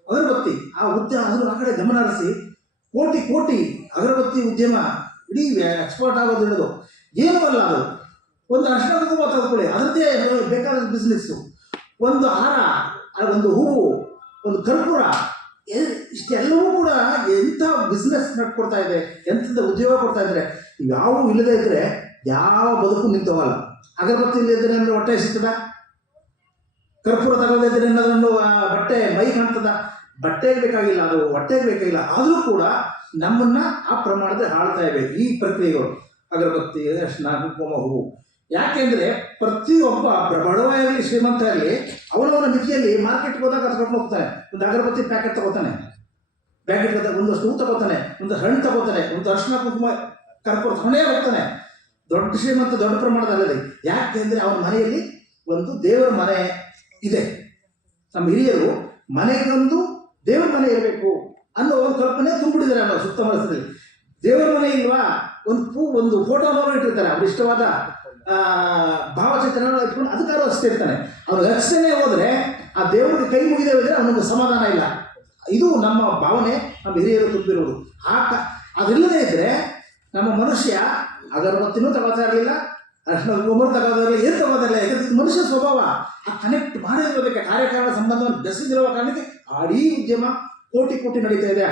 ಅಗರಬತ್ತಿ. ಆ ಉದ್ಯಮ ಅದು ಆ ಕಡೆ ಗಮನ ಹರಿಸಿ ಕೋಟಿ ಅಗರಬತ್ತಿ ಉದ್ಯಮ ಇಡೀ ಎಕ್ಸ್ಪೋರ್ಟ್ ಆಗೋದು ಹಿಡಿದು ಏನೂ ಅಲ್ಲ. ಅದು ಒಂದು ಅರ್ಶಿನ ಕುಂಕುಮ ತೆಗೆದುಕೊಳ್ಳಿ, ಅದರದ್ದೇ ಬೇಕಾದ ಬಿಸ್ನೆಸ್ಸು. ಒಂದು ಹಾರ, ಒಂದು ಹೂವು, ಒಂದು ಕರ್ಪೂರ, ಇಷ್ಟೆಲ್ಲವೂ ಕೂಡ ಎಂಥ ಬಿಸ್ನೆಸ್ ನಡ್ಕೊಡ್ತಾ ಇದೆ, ಎಂಥದ್ದು ಉದ್ಯೋಗ ಕೊಡ್ತಾ ಇದ್ದಾರೆ. ಇವ್ಯಾವೂ ಇಲ್ಲದೇ ಇದ್ದರೆ ಯಾವ ಬದುಕು ನಿಂತೋಗಲ್ಲ. ಅಗರಬತ್ತಿ ಇಲ್ಲದಿದ್ದರೆ ನಮಗೆ ಹೊಟ್ಟೆ ಸಿಗ್ತದ, ಕರ್ಪೂರ ತಗೊಳ್ಳದೇ ಇದ್ದರೆ ಅನ್ನೋದನ್ನು ಬಟ್ಟೆ ಮೈ ಕಾಣ್ತದ. ಬಟ್ಟೆಗೆ ಬೇಕಾಗಿಲ್ಲ, ಅದು ಹೊಟ್ಟೆಗೆ ಬೇಕಾಗಿಲ್ಲ. ಆದರೂ ಕೂಡ ನಮ್ಮನ್ನ ಆ ಪ್ರಮಾಣದಲ್ಲಿ ಆಳ್ತಾ ಇವೆ ಈ ಪ್ರಕ್ರಿಯೆಗಳು, ಅಗರಬತ್ತಿ, ಅರ್ಶಿನ, ಕುಂಕುಮ, ಹೂವು. ಯಾಕೆಂದರೆ ಪ್ರತಿಯೊಬ್ಬ ಬಡವ ಇರಲಿ ಶ್ರೀಮಂತ ಇರಲಿ ಅವನವನ ಮಿತಿಯಲ್ಲಿ ಮಾರ್ಕೆಟ್ಗೆ ಹೋದಾಗ ಕರ್ಕೊಂಡು ಹೋಗ್ತಾನೆ. ಒಂದು ಅಗರಬತ್ತಿ ಪ್ಯಾಕೆಟ್ ತಗೋತಾನೆ, ಒಂದಷ್ಟು ಹೂ ತಗೋತಾನೆ, ಒಂದು ಹಣ್ಣು ತಗೋತಾನೆ, ಒಂದು ಅರ್ಶಿನ ಕುಂಕುಮ ಕರ್ಪೂರ ಹೊಣೆ ಹೋಗ್ತಾನೆ. ದೊಡ್ಡ ಶ್ರೀಮಂತ ದೊಡ್ಡ ಪ್ರಮಾಣದಲ್ಲದೆ. ಯಾಕೆಂದರೆ ಅವನ ಮನೆಯಲ್ಲಿ ಒಂದು ದೇವರ ಮನೆ ಇದೆ. ನಮ್ಮ ಹಿರಿಯರು ಮನೆಗೊಂದು ದೇವರ ಮನೆ ಇರಬೇಕು ಅನ್ನೋ ಒಂದು ಕಲ್ಪನೆ ತುಂಬಿಡಿದ್ದಾರೆ ಅನ್ನೋ ಸುತ್ತಮುತ್ತಲಲ್ಲಿ. ದೇವರ ಮನೆ ಇಲ್ವಾ, ಒಂದು ಫೋಟೋನವರು ಇಟ್ಟಿರ್ತಾರೆ, ಅವ್ರು ಇಷ್ಟವಾದ ಭಾವಚಿತ್ರನ ಇಟ್ಕೊಂಡು ಅದಕ್ಕಾದ್ರೂ ಹಚ್ತಿರ್ತಾನೆ. ಅವ್ರು ಹಚ್ಚನೆ ಹೋದರೆ ಆ ದೇವರಿಗೆ ಕೈ ಮುಗಿದೇ ಹೋದರೆ ಅವನಿಗೆ ಸಮಾಧಾನ ಇಲ್ಲ. ಇದು ನಮ್ಮ ಭಾವನೆ, ನಮ್ಮ ಹಿರಿಯರು ತುಂಬಿರುವುದು. ಅದಿಲ್ಲದೇ ಇದ್ದರೆ ನಮ್ಮ ಮನುಷ್ಯ ಅಗರಬತ್ತಿನೂ ತಗೋತಾ ಇರಲಿಲ್ಲ, ಅರ್ಶಿನ ಕುಂಕುಮ ತಗೋತಾ ಇರಲಿಲ್ಲ, ಏನು ತಗೋತಾ ಇರಲಿಲ್ಲ. ಯಾಕಂದ್ರೆ ಮನುಷ್ಯ ಸ್ವಭಾವ ಆ ಕನೆಕ್ಟ್ ಮಾಡಿರೋದಕ್ಕೆ, ಕಾರ್ಯಕಾರಣ ಸಂಬಂಧವನ್ನು ಬೆಸೆದಿರುವ ಕಾರಣಕ್ಕೆ ಅಡೀ ಉದ್ಯಮ ಕೋಟಿ ನಡೀತಾ ಇದೆ.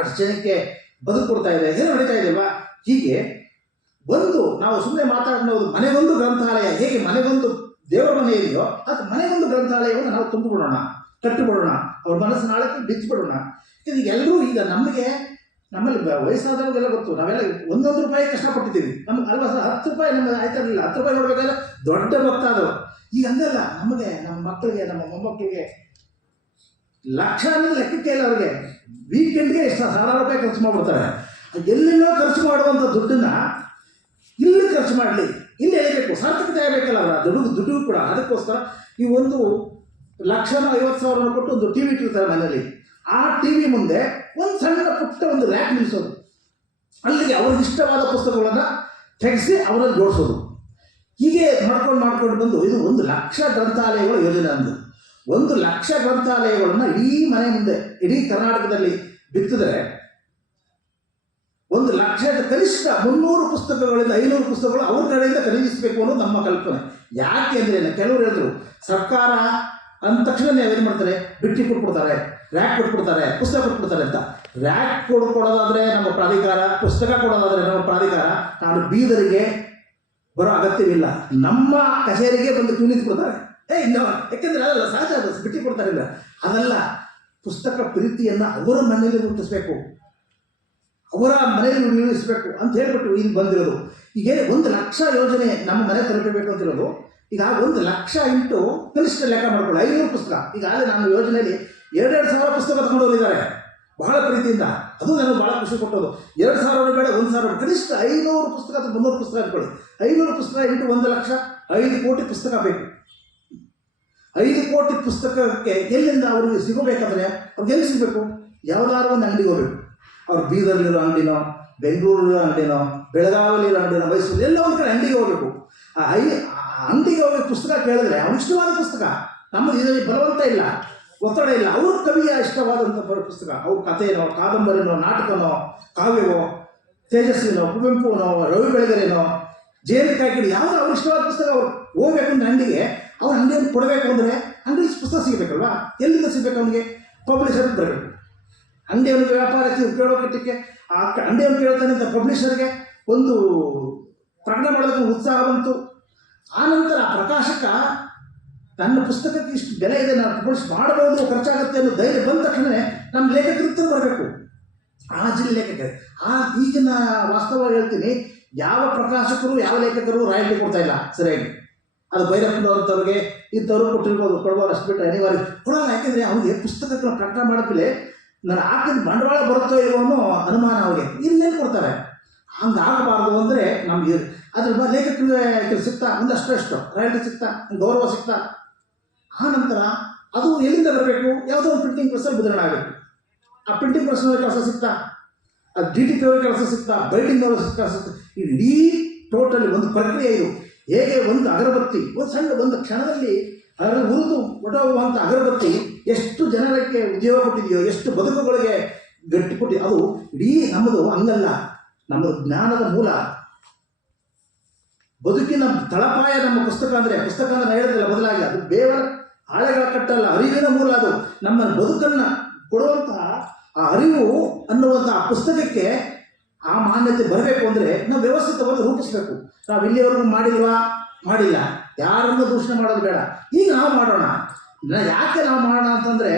ಅಷ್ಟು ಜನಕ್ಕೆ ಬದುಕು ಕೊಡ್ತಾ ಇದೆ, ಏನು ನಡೀತಾ ಇದೆಯಲ್ವಾ. ಹೀಗೆ ಒಂದು ನಾವು ಸುಮ್ಮನೆ ಮಾತಾಡೋದು, ಮನೆಗೊಂದು ಗ್ರಂಥಾಲಯ, ಹೇಗೆ ಮನೆಗೊಂದು ದೇವರ ಮನೆ ಇದೆಯೋ ಅದು ಮನೆಗೊಂದು ಗ್ರಂಥಾಲಯವನ್ನು ನಾವು ತುಂಬಿಬಿಡೋಣ, ಕಟ್ಟಿಬಿಡೋಣ, ಅವ್ರ ಮನಸ್ಸಿನ ಆಳಕ್ಕೆ ಬಿಚ್ಚಿಬಿಡೋಣ. ಈಗ ಎಲ್ಲರೂ ಈಗ ನಮ್ಮಲ್ಲಿ ವಯಸ್ಸಾದವ್ರಿಗೆಲ್ಲ ಗೊತ್ತು, ನಾವೆಲ್ಲ 1 ರೂಪಾಯಿ ಕಷ್ಟಪಟ್ಟಿದ್ದೀವಿ. ನಮ್ಗೆ ಅಲ್ವಾ ಸರ್, 10 ರೂಪಾಯಿ ನಮ್ಗೆ ಆಯ್ತಾ ಇರಲಿಲ್ಲ. 10 ರೂಪಾಯಿ ನೋಡ್ಬೇಕಾದ್ರೆ ದೊಡ್ಡ ಮೊತ್ತ ಅದು. ಈಗ ಹಂಗಲ್ಲ, ನಮಗೆ, ನಮ್ಮ ಮಕ್ಕಳಿಗೆ, ನಮ್ಮ ಮೊಮ್ಮಕ್ಕಳಿಗೆ ಲಕ್ಷ ಅನ್ನೋದು ಲೆಕ್ಕಕ್ಕೆ ಇಲ್ಲ. ಅವ್ರಿಗೆ ವೀಕೆಂಡ್ಗೆ ಎಷ್ಟು 1000 ರೂಪಾಯಿ ಖರ್ಚು ಮಾಡಿಬಿಡ್ತಾರೆ. ಎಲ್ಲೆಲ್ಲೋ ಖರ್ಚು ಮಾಡುವಂಥ ದುಡ್ಡನ್ನ ಇಲ್ಲಿ ಖರ್ಚು ಮಾಡಲಿ, ಇಲ್ಲಿ ಎಳಿಬೇಕು, ಸಾರ್ಥಕತೆ ಆಗಬೇಕಲ್ಲ ಅವರ ದುಡ್ಡು ಕೂಡ. ಅದಕ್ಕೋಸ್ಕರ ಈ 1,50,000 ಕೊಟ್ಟು ಒಂದು ಟಿ ವಿ ಇಟ್ಟಿರ್ತಾರೆ ಮನೆಯಲ್ಲಿ. ಆ ಟಿ ವಿ ಮುಂದೆ ಒಂದು ಸಣ್ಣ ಪುಟ್ಟ ಒಂದು ರ್ಯಾಕ್ ನಿಲ್ಲಿಸೋದು, ಅಲ್ಲಿಗೆ ಅವ್ರಿಗೆ ಇಷ್ಟವಾದ ಪುಸ್ತಕಗಳನ್ನು ತೆಗೆಸಿ ಅವರಲ್ಲಿ ಜೋಡಿಸೋದು. ಹೀಗೆ ಮಾಡ್ಕೊಂಡು ಬಂದು ಇದು 1,00,000 ಗ್ರಂಥಾಲಯಗಳ ಯೋಜನೆ. ಅಂದು 1,00,000 ಗ್ರಂಥಾಲಯಗಳನ್ನು ಇಡೀ ಮನೆ ಮುಂದೆ, ಇಡೀ ಕರ್ನಾಟಕದಲ್ಲಿ ಬಿತ್ತಿದರೆ 1,00,000 ಕನಿಷ್ಠ 300 ಪುಸ್ತಕಗಳಿಂದ 500 ಪುಸ್ತಕಗಳು ಅವ್ರ ಕಡೆಯಿಂದ ಖರೀದಿಸಬೇಕು ಅನ್ನೋದು ನಮ್ಮ ಕಲ್ಪನೆ. ಯಾಕೆ ಅಂದರೆ ಕೆಲವರು ಹೇಳಿದ್ರು, ಸರ್ಕಾರ ಅಂದ ತಕ್ಷಣ ಏನು ಮಾಡ್ತಾರೆ, ಬಿಟ್ಟಿ ಕೊಟ್ಬಿಡ್ತಾರೆ, ರ್ಯಾಕ್ ಕೊಟ್ಬಿಡ್ತಾರೆ, ಪುಸ್ತಕ ಕೊಟ್ಬಿಡ್ತಾರೆ ಅಂತ. ರ್ಯಾಕ್ ಕೊಡೋದಾದರೆ ನಮ್ಮ ಪ್ರಾಧಿಕಾರ, ಪುಸ್ತಕ ಕೊಡೋದಾದರೆ ನಮ್ಮ ಪ್ರಾಧಿಕಾರ. ನಾನು ಬೀದರಿಗೆ ಬರೋ ಅಗತ್ಯವಿಲ್ಲ, ನಮ್ಮ ಕಚೇರಿಗೆ ಬಂದು ನಿಂತ್ಕೊಡ್ತಾರೆ. ಯಾಕೆಂದರೆ ಅದಲ್ಲ ಸಹಜ, ಅದು ಬಿಟ್ಟಿ ಕೊಡ್ತಾರಿಲ್ಲ. ಅದಲ್ಲ, ಪುಸ್ತಕ ಪ್ರೀತಿಯನ್ನು ಅವರ ಮನೆಯಲ್ಲಿ ಹುಟ್ಟಿಸ್ಬೇಕು, ಅವರ ಮನೆಯಲ್ಲಿ ಉಳಿಸಬೇಕು ಅಂತ ಹೇಳ್ಬಿಟ್ಟು ಇಲ್ಲಿ ಬಂದಿರೋದು. ಈಗ 1,00,000 ಯೋಜನೆ ನಮ್ಮ ಮನೆ ತಲುಪಬೇಕು ಅಂತಿರೋದು. ಈಗ 1,00,000 ಇಂಟು ಕನಿಷ್ಠ ಲೆಕ್ಕ ಮಾಡ್ಕೊಳ್ಳಿ, 500 ಪುಸ್ತಕ. ಈಗಾಗಲೇ ನಾನು ಯೋಜನೆಯಲ್ಲಿ 2,000 ಪುಸ್ತಕ ತಗೊಂಡೋಗಿದ್ದಾರೆ ಬಹಳ ಪ್ರೀತಿಯಿಂದ. ಅದು ನನಗೆ ಭಾಳ ಖುಷಿ ಕೊಟ್ಟೋದು. 2,000 ಬೇಡ, 1,000, ಕನಿಷ್ಠ 500 ಪುಸ್ತಕ ಅಥವಾ 300 ಪುಸ್ತಕ ಇಟ್ಕೊಳ್ಳಿ. 500 ಪುಸ್ತಕ ಇಂಟು 1,00,000, 5 ಕೋಟಿ ಪುಸ್ತಕ ಬೇಕು. 5 ಕೋಟಿ ಪುಸ್ತಕಕ್ಕೆ ಎಲ್ಲಿಂದ ಅವ್ರಿಗೆ ಸಿಗಬೇಕಾದ್ರೆ ಅವ್ರಿಗೆ ಎಲ್ಲಿ ಸಿಗಬೇಕು? ಯಾವುದಾದ್ರು ಒಂದು ಅಂಗಡಿಗೆ ಹೋಗ್ಬೇಕು. ಅವ್ರು ಬೀದರ್ಲಿರೋ ಅಂಗಡಿನೋ, ಬೆಂಗಳೂರಿರೋ ಅಂಗಡಿನೋ, ಬೆಳಗಾವಿಲಿರೋ ಅಂಗಡಿನೋ, ಮೈಸೂರು, ಎಲ್ಲ ಒಂದು ಕಡೆ ಅಂಗಡಿಗೆ ಹೋಗಬೇಕು. ಆ ಅಂಗಡಿಗೆ ಹೋಗಿ ಪುಸ್ತಕ ಕೇಳಿದ್ರೆ ಅವ್ನು ಇಷ್ಟವಾದ ಪುಸ್ತಕ, ನಮ್ಮದು ಇದರಲ್ಲಿ ಬಲವಂತ ಇಲ್ಲ, ಒತ್ತಡ ಇಲ್ಲ. ಅವ್ರ ಕವಿಯ ಇಷ್ಟವಾದಂಥ ಪುಸ್ತಕ, ಅವ್ರ ಕಥೆನೋ, ಕಾದಂಬರಿನೋ, ನಾಟಕನೋ, ಕಾವ್ಯವೋ, ತೇಜಸ್ವಿನೋ, ಕುವೆಂಪುನೋ, ರವಿ ಬೆಳಗೆರೆನೋ, ಜಯಂತಿ ಕಾಯ್ಕಿಡಿ, ಯಾವುದೋ ಅವ್ರ ಇಷ್ಟವಾದ ಪುಸ್ತಕ ಅವ್ರು ಹೋಗ್ಬೇಕು ಅಂದ್ರೆ ಅಂಗಡಿಗೆ, ಅವ್ರ ಅಂಗಡಿಯನ್ನು ಕೊಡಬೇಕು ಅಂದರೆ ಅಂಗಡಿ ಪುಸ್ತಕ ಸಿಗಬೇಕಲ್ವಾ? ಎಲ್ಲಿಂದ ಸಿಗಬೇಕು? ಅವನಿಗೆ ಪಬ್ಲಿಷರ್ಗೆ ಬರಬೇಕು. ಅಂಗಡಿಯವನಿಗೆ ವ್ಯಾಪಾರ ಕೇಳೋಕೆ ಆ ಅಂಗಡಿಯವನು ಕೇಳ್ತಾನೆ ಅಂತ ಪಬ್ಲಿಷರ್ಗೆ ಒಂದು ಪ್ರಕಟಣೆ ಮಾಡೋದಕ್ಕೆ ಉತ್ಸಾಹ ಬಂತು. ಆನಂತರ ಪ್ರಕಾಶಕ ನನ್ನ ಪುಸ್ತಕಕ್ಕೆ ಇಷ್ಟು ಬೆಲೆ ಇದೆ, ನಾನು ಪಬ್ಲಿಷ್ ಮಾಡಬಹುದು, ಖರ್ಚಾಗುತ್ತೆ ಅನ್ನೋ ಧೈರ್ಯ ಬಂದ ತಕ್ಷಣ ನಮ್ಮ ಲೇಖಕರ ಹತ್ರ ಬರಬೇಕು. ಆ ಜಿಲ್ಲೆ ಲೇಖಕರು ಈಗಿನ ವಾಸ್ತವವಾಗಿ ಹೇಳ್ತೀನಿ, ಯಾವ ಪ್ರಕಾಶಕರು ಯಾವ ಲೇಖಕರು ರಾಯಲ್ಟಿ ಕೊಡ್ತಾ ಇಲ್ಲ ಸರಿಯಾಗಿ. ಅದು ಭೈರಪ್ಪನವ್ರವ್ರಿಗೆ ಇಂಥವ್ರು ಕೊಡ್ಬೋದು, ಅಷ್ಟು ಬಿಟ್ಟರೆ ಅನಿವಾರ್ಯ ಕೊಡೋಲ್ಲ. ಯಾಕೆಂದರೆ ಅವನಿಗೆ ಪುಸ್ತಕಗಳನ್ನ ಪ್ರಕಟಣೆ ಮಾಡಿದ್ಮೇಲೆ ನಾನು ಹಾಕಿದ ಬಂಡವಾಳ ಬರುತ್ತೋ ಇರೋ ಅನ್ನೋ ಅನುಮಾನ ಅವ್ರಿಗೆ. ಇನ್ನೇನು ಕೊಡ್ತಾರೆ? ಹಂಗಾಗಬಾರ್ದು ಅಂದರೆ ನಮಗೆ ಅದ್ರ ಲೇಖಕರಿಗೆ ಸಿಗ್ತಾ ಒಂದಷ್ಟು ರಾಯಲ್ಟಿ ಸಿಗ್ತಾ, ಗೌರವ ಸಿಗ್ತಾ. ಆ ನಂತರ ಅದು ಎಲ್ಲಿಂದ ಬರಬೇಕು? ಯಾವುದೋ ಒಂದು ಪ್ರಿಂಟಿಂಗ್ ಪ್ರೆಸ್ಸಲ್ಲಿ ಮುದ್ರಣ ಆಗಬೇಕು. ಆ ಪ್ರಿಂಟಿಂಗ್ ಪ್ರೆಸ್ನವ್ರಿಗೆ ಕೆಲಸ ಸಿಗ್ತಾ, ಆ DTP ಅವ್ರಿಗೆ ಕೆಲಸ ಸಿಗ್ತಾ, ಬೈಟಿಂಗ್ ಅವ್ರಿಗೆ ಕೆಲಸ ಸಿಗ್ತಾ. ಇಡೀ ಟೋಟಲಿ ಒಂದು ಪ್ರಕ್ರಿಯೆ ಇದು. ಹೇಗೆ ಒಂದು ಅಗರಬತ್ತಿ ಒಂದು ಸಣ್ಣ ಒಂದು ಕ್ಷಣದಲ್ಲಿ ಉರಿದು ಹೊರಟೋಗುವಂಥ ಅಗರಬತ್ತಿ ಎಷ್ಟು ಜನರಿಗೆ ಉದ್ಯೋಗ ಕೊಟ್ಟಿದೆಯೋ, ಎಷ್ಟು ಬದುಕುಗಳಿಗೆ ಗಟ್ಟಿ ಕೊಟ್ಟಿದೆ. ಅದು ಇಡೀ ನಮ್ಮದು ಹಂಗಲ್ಲ. ನಮ್ಮದು ಜ್ಞಾನದ ಮೂಲ, ಬದುಕಿನ ತಳಪಾಯ ನಮ್ಮ ಪುಸ್ತಕ ಅಂದರೆ ನಾನು ಹೇಳಿದ್ರಲ್ಲ ಬದಲಾಗಿ, ಅದು ಬೇವರ ಹಾಳೆಗಳ ಕಟ್ಟಲ್ಲ, ಅರಿವಿನ ಮೂಲ. ಅದು ನಮ್ಮ ಬದುಕನ್ನು ಕೊಡುವಂತಹ ಆ ಅರಿವು ಅನ್ನುವಂಥ ಆ ಪುಸ್ತಕಕ್ಕೆ ಆ ಮಾನ್ಯತೆ ಬರಬೇಕು ಅಂದರೆ ನಾವು ವ್ಯವಸ್ಥಿತವಾಗಿ ರೂಪಿಸಬೇಕು. ನಾವು ಇಲ್ಲಿಯವರೆಗೂ ಮಾಡಿಲ್ಲ, ಯಾರನ್ನು ದೂಷಣೆ ಮಾಡೋದು ಬೇಡ. ಈಗ ನಾವು ಮಾಡೋಣ. ಯಾಕೆ ನಾವು ಮಾಡೋಣ ಅಂತಂದರೆ,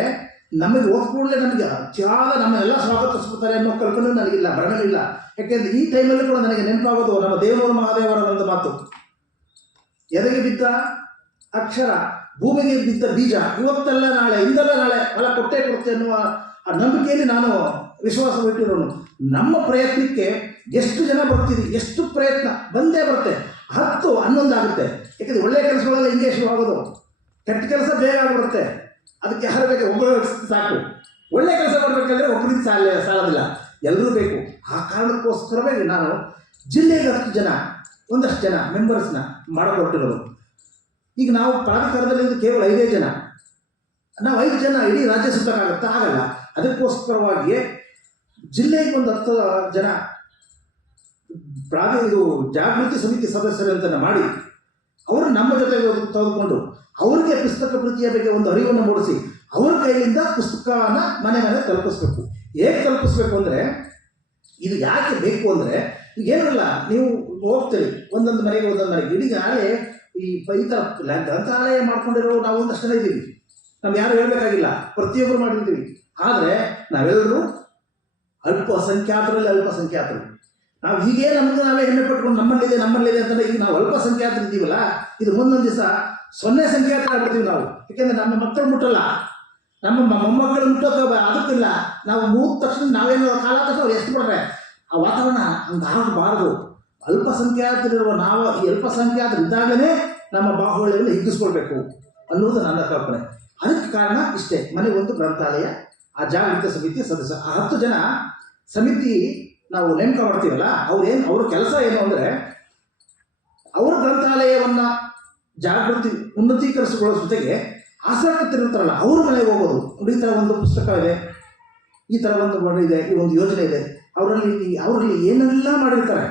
ನಮಗೆ ಹೋದ ಕೂಡಲೇ ನಮಗೆ ಅತ್ಯಾದ ನಮ್ಮೆಲ್ಲ ಸ್ವಾಗತಿಸ್ಬಿಡ್ತಾರೆ ಅನ್ನೋ ಕಲ್ಪನೆ ನನಗಿಲ್ಲ, ಭ್ರಮೆಯಿಲ್ಲ. ಯಾಕೆಂದರೆ ಈ ಟೈಮಲ್ಲಿ ಕೂಡ ನನಗೆ ನೆನಪಾಗೋದು ನಮ್ಮ ದೇವನೂರು ಮಹಾದೇವರ ಒಂದು ಮಾತು, ಎದೆಗೆ ಬಿದ್ದ ಅಕ್ಷರ ಭೂಮಿಗೆ ಬಿದ್ದ ಬೀಜ ಇವತ್ತೆಲ್ಲ ನಾಳೆ ಇಂದಲ್ಲ ನಾಳೆ ಫಲ ಕೊಟ್ಟೇ ಕೊಡುತ್ತೆ ಅನ್ನುವ ಆ ನಂಬಿಕೆಯಲ್ಲಿ ನಾನು ವಿಶ್ವಾಸವಿಟ್ಟಿರೋನು. ನಮ್ಮ ಪ್ರಯತ್ನಕ್ಕೆ ಎಷ್ಟು ಜನ ಬರ್ತೀವಿ, ಎಷ್ಟು ಪ್ರಯತ್ನ ಬಂದೇ ಬರುತ್ತೆ. 10, 11 ಆಗುತ್ತೆ. ಯಾಕೆಂದರೆ ಒಳ್ಳೆಯ ಕೆಲಸಗಳೆಲ್ಲ ಹಿಂಗೆ ಶುರುವಾಗೋದು, ಕೆಟ್ಟ ಕೆಲಸ ಬೇಗ ಆಗಿಬಿಡುತ್ತೆ. ಅದಕ್ಕೆ ಯಾರು ಬೇಕು? ಒಬ್ಬರು ಸಾಕು. ಒಳ್ಳೆ ಕೆಲಸ ಮಾಡಬೇಕಂದ್ರೆ ಒಬ್ಬರಿಗೆ ಸಾಲೋದಿಲ್ಲ, ಎಲ್ಲರೂ ಬೇಕು. ಆ ಕಾರಣಕ್ಕೋಸ್ಕರವೇ ನಾನು ಜಿಲ್ಲೆಗೆ 10 ಜನ, ಒಂದಷ್ಟು ಜನ ಮೆಂಬರ್ಸ್ನ ಮಾಡಿಕೊಟ್ಟಿರೋದು. ಈಗ ನಾವು ಪ್ರಾಧಿಕಾರದಲ್ಲಿ ಕೇವಲ 5 ಜನ, ನಾವು 5 ಜನ ಇಡೀ ರಾಜ್ಯ ಸುತ್ತಕ್ಕಾಗತ್ತಾ? ಆಗಲ್ಲ. ಅದಕ್ಕೋಸ್ಕರವಾಗಿಯೇ ಜಿಲ್ಲೆಗೆ ಒಂದು 10 ಜನ ಇದು ಜಾಗೃತಿ ಸಮಿತಿ ಸದಸ್ಯರಂತ ಮಾಡಿ ಅವರು ನಮ್ಮ ಜೊತೆಗೆ ತೆಗೆದುಕೊಂಡು ಅವ್ರಿಗೆ ಪುಸ್ತಕ ಪ್ರೀತಿಯ ಬಗ್ಗೆ ಒಂದು ಅರಿವನ್ನು ಮೂಡಿಸಿ ಅವ್ರ ಕೈಯಿಂದ ಪುಸ್ತಕನ ಮನೆ ತಲುಪಿಸ್ಬೇಕು. ಹೇಗೆ ತಲುಪಿಸ್ಬೇಕು ಅಂದರೆ, ಇದು ಯಾಕೆ ಬೇಕು ಅಂದರೆ, ಈಗ ಏನಲ್ಲ, ನೀವು ಹೋಗ್ತೀರಿ ಒಂದೊಂದು ಮನೆಗೆ ಇಡೀ ನಾಳೆ ಈ ಥರ ಗ್ರಂಥಾಲಯ ಮಾಡ್ಕೊಂಡಿರೋ ನಾವು ಒಂದಷ್ಟು ಜನ ಇದ್ದೀವಿ. ನಾವು ಯಾರು ಹೇಳಬೇಕಾಗಿಲ್ಲ, ಪ್ರತಿಯೊಬ್ಬರು ಮಾಡಿರ್ತೀವಿ. ಆದರೆ ನಾವೆಲ್ಲರೂ ಅಲ್ಪಸಂಖ್ಯಾತರು. ನಾವು ಹೀಗೆ ನಮ್ಗೆ ನಾವೇ ಹೆಮ್ಮೆ ಪಟ್ಕೊಂಡು ನಮ್ಮಲ್ಲಿದೆ ಅಂತಂದರೆ, ಈಗ ನಾವು ಅಲ್ಪಸಂಖ್ಯಾತರು ಇದ್ದೀವಲ್ಲ, ಇದು ಮುಂದೊಂದು ದಿವಸ 0 ಸಂಖ್ಯಾತರಾಗ್ಬಿಡ್ತೀವಿ ನಾವು. ಯಾಕೆಂದರೆ ನಮ್ಮ ಮಕ್ಕಳು ಮುಟ್ಟಲ್ಲ, ನಮ್ಮ ಮೊಮ್ಮಕ್ಕಳು ಮುಟ್ಟೋಕೆ ಅದಕ್ಕಿಲ್ಲ. ನಾವು ಮೂದ ತಕ್ಷಣ ನಾವೇನು ಕಾಲ ತಕ್ಷಣ ಅವ್ರು ಎಷ್ಟು ಬಿಡ್ರೆ ಆ ವಾತಾವರಣ ಹಂಗಾಗಬಾರ್ದು. ಅಲ್ಪಸಂಖ್ಯಾತರಿರುವ ನಾವು ಈ ಅಲ್ಪಸಂಖ್ಯಾತರು ಇದ್ದಾಗಲೇ ನಮ್ಮ ಬಾಹುಳ್ಯವನ್ನು ಹಿಗ್ಗಿಸ್ಕೊಳ್ಬೇಕು ಅನ್ನೋದು ನನ್ನ ಕಲ್ಪನೆ. ಅದಕ್ಕೆ ಕಾರಣ ಇಷ್ಟೇ, ಮನೆಗೊಂದು ಗ್ರಂಥಾಲಯ, ಆ ಜಾಗೃತಿ ಸಮಿತಿ ಸದಸ್ಯ, ಆ 10 ಜನ ಸಮಿತಿ ನಾವು ನೇಮಕ ಮಾಡ್ತೀವಲ್ಲ, ಅವ್ರ ಕೆಲಸ ಏನು ಅಂದರೆ, ಅವ್ರ ಗ್ರಂಥಾಲಯವನ್ನು ಜಾಗೃತಿ ಉನ್ನತೀಕರಿಸಿಕೊಳ್ಳೋ ಜೊತೆಗೆ ಆಸಕ್ತರಿರ್ತಾರಲ್ಲ ಅವ್ರ ಮನೆಗೆ ಹೋಗೋದು. ಈ ಥರ ಒಂದು ಪುಸ್ತಕ ಇದೆ, ಈ ಥರ ಒಂದು ಇದೆ, ಈ ಒಂದು ಯೋಜನೆ ಇದೆ, ಅವರಲ್ಲಿ ಏನೆಲ್ಲ ಮಾಡಿರ್ತಾರೆ,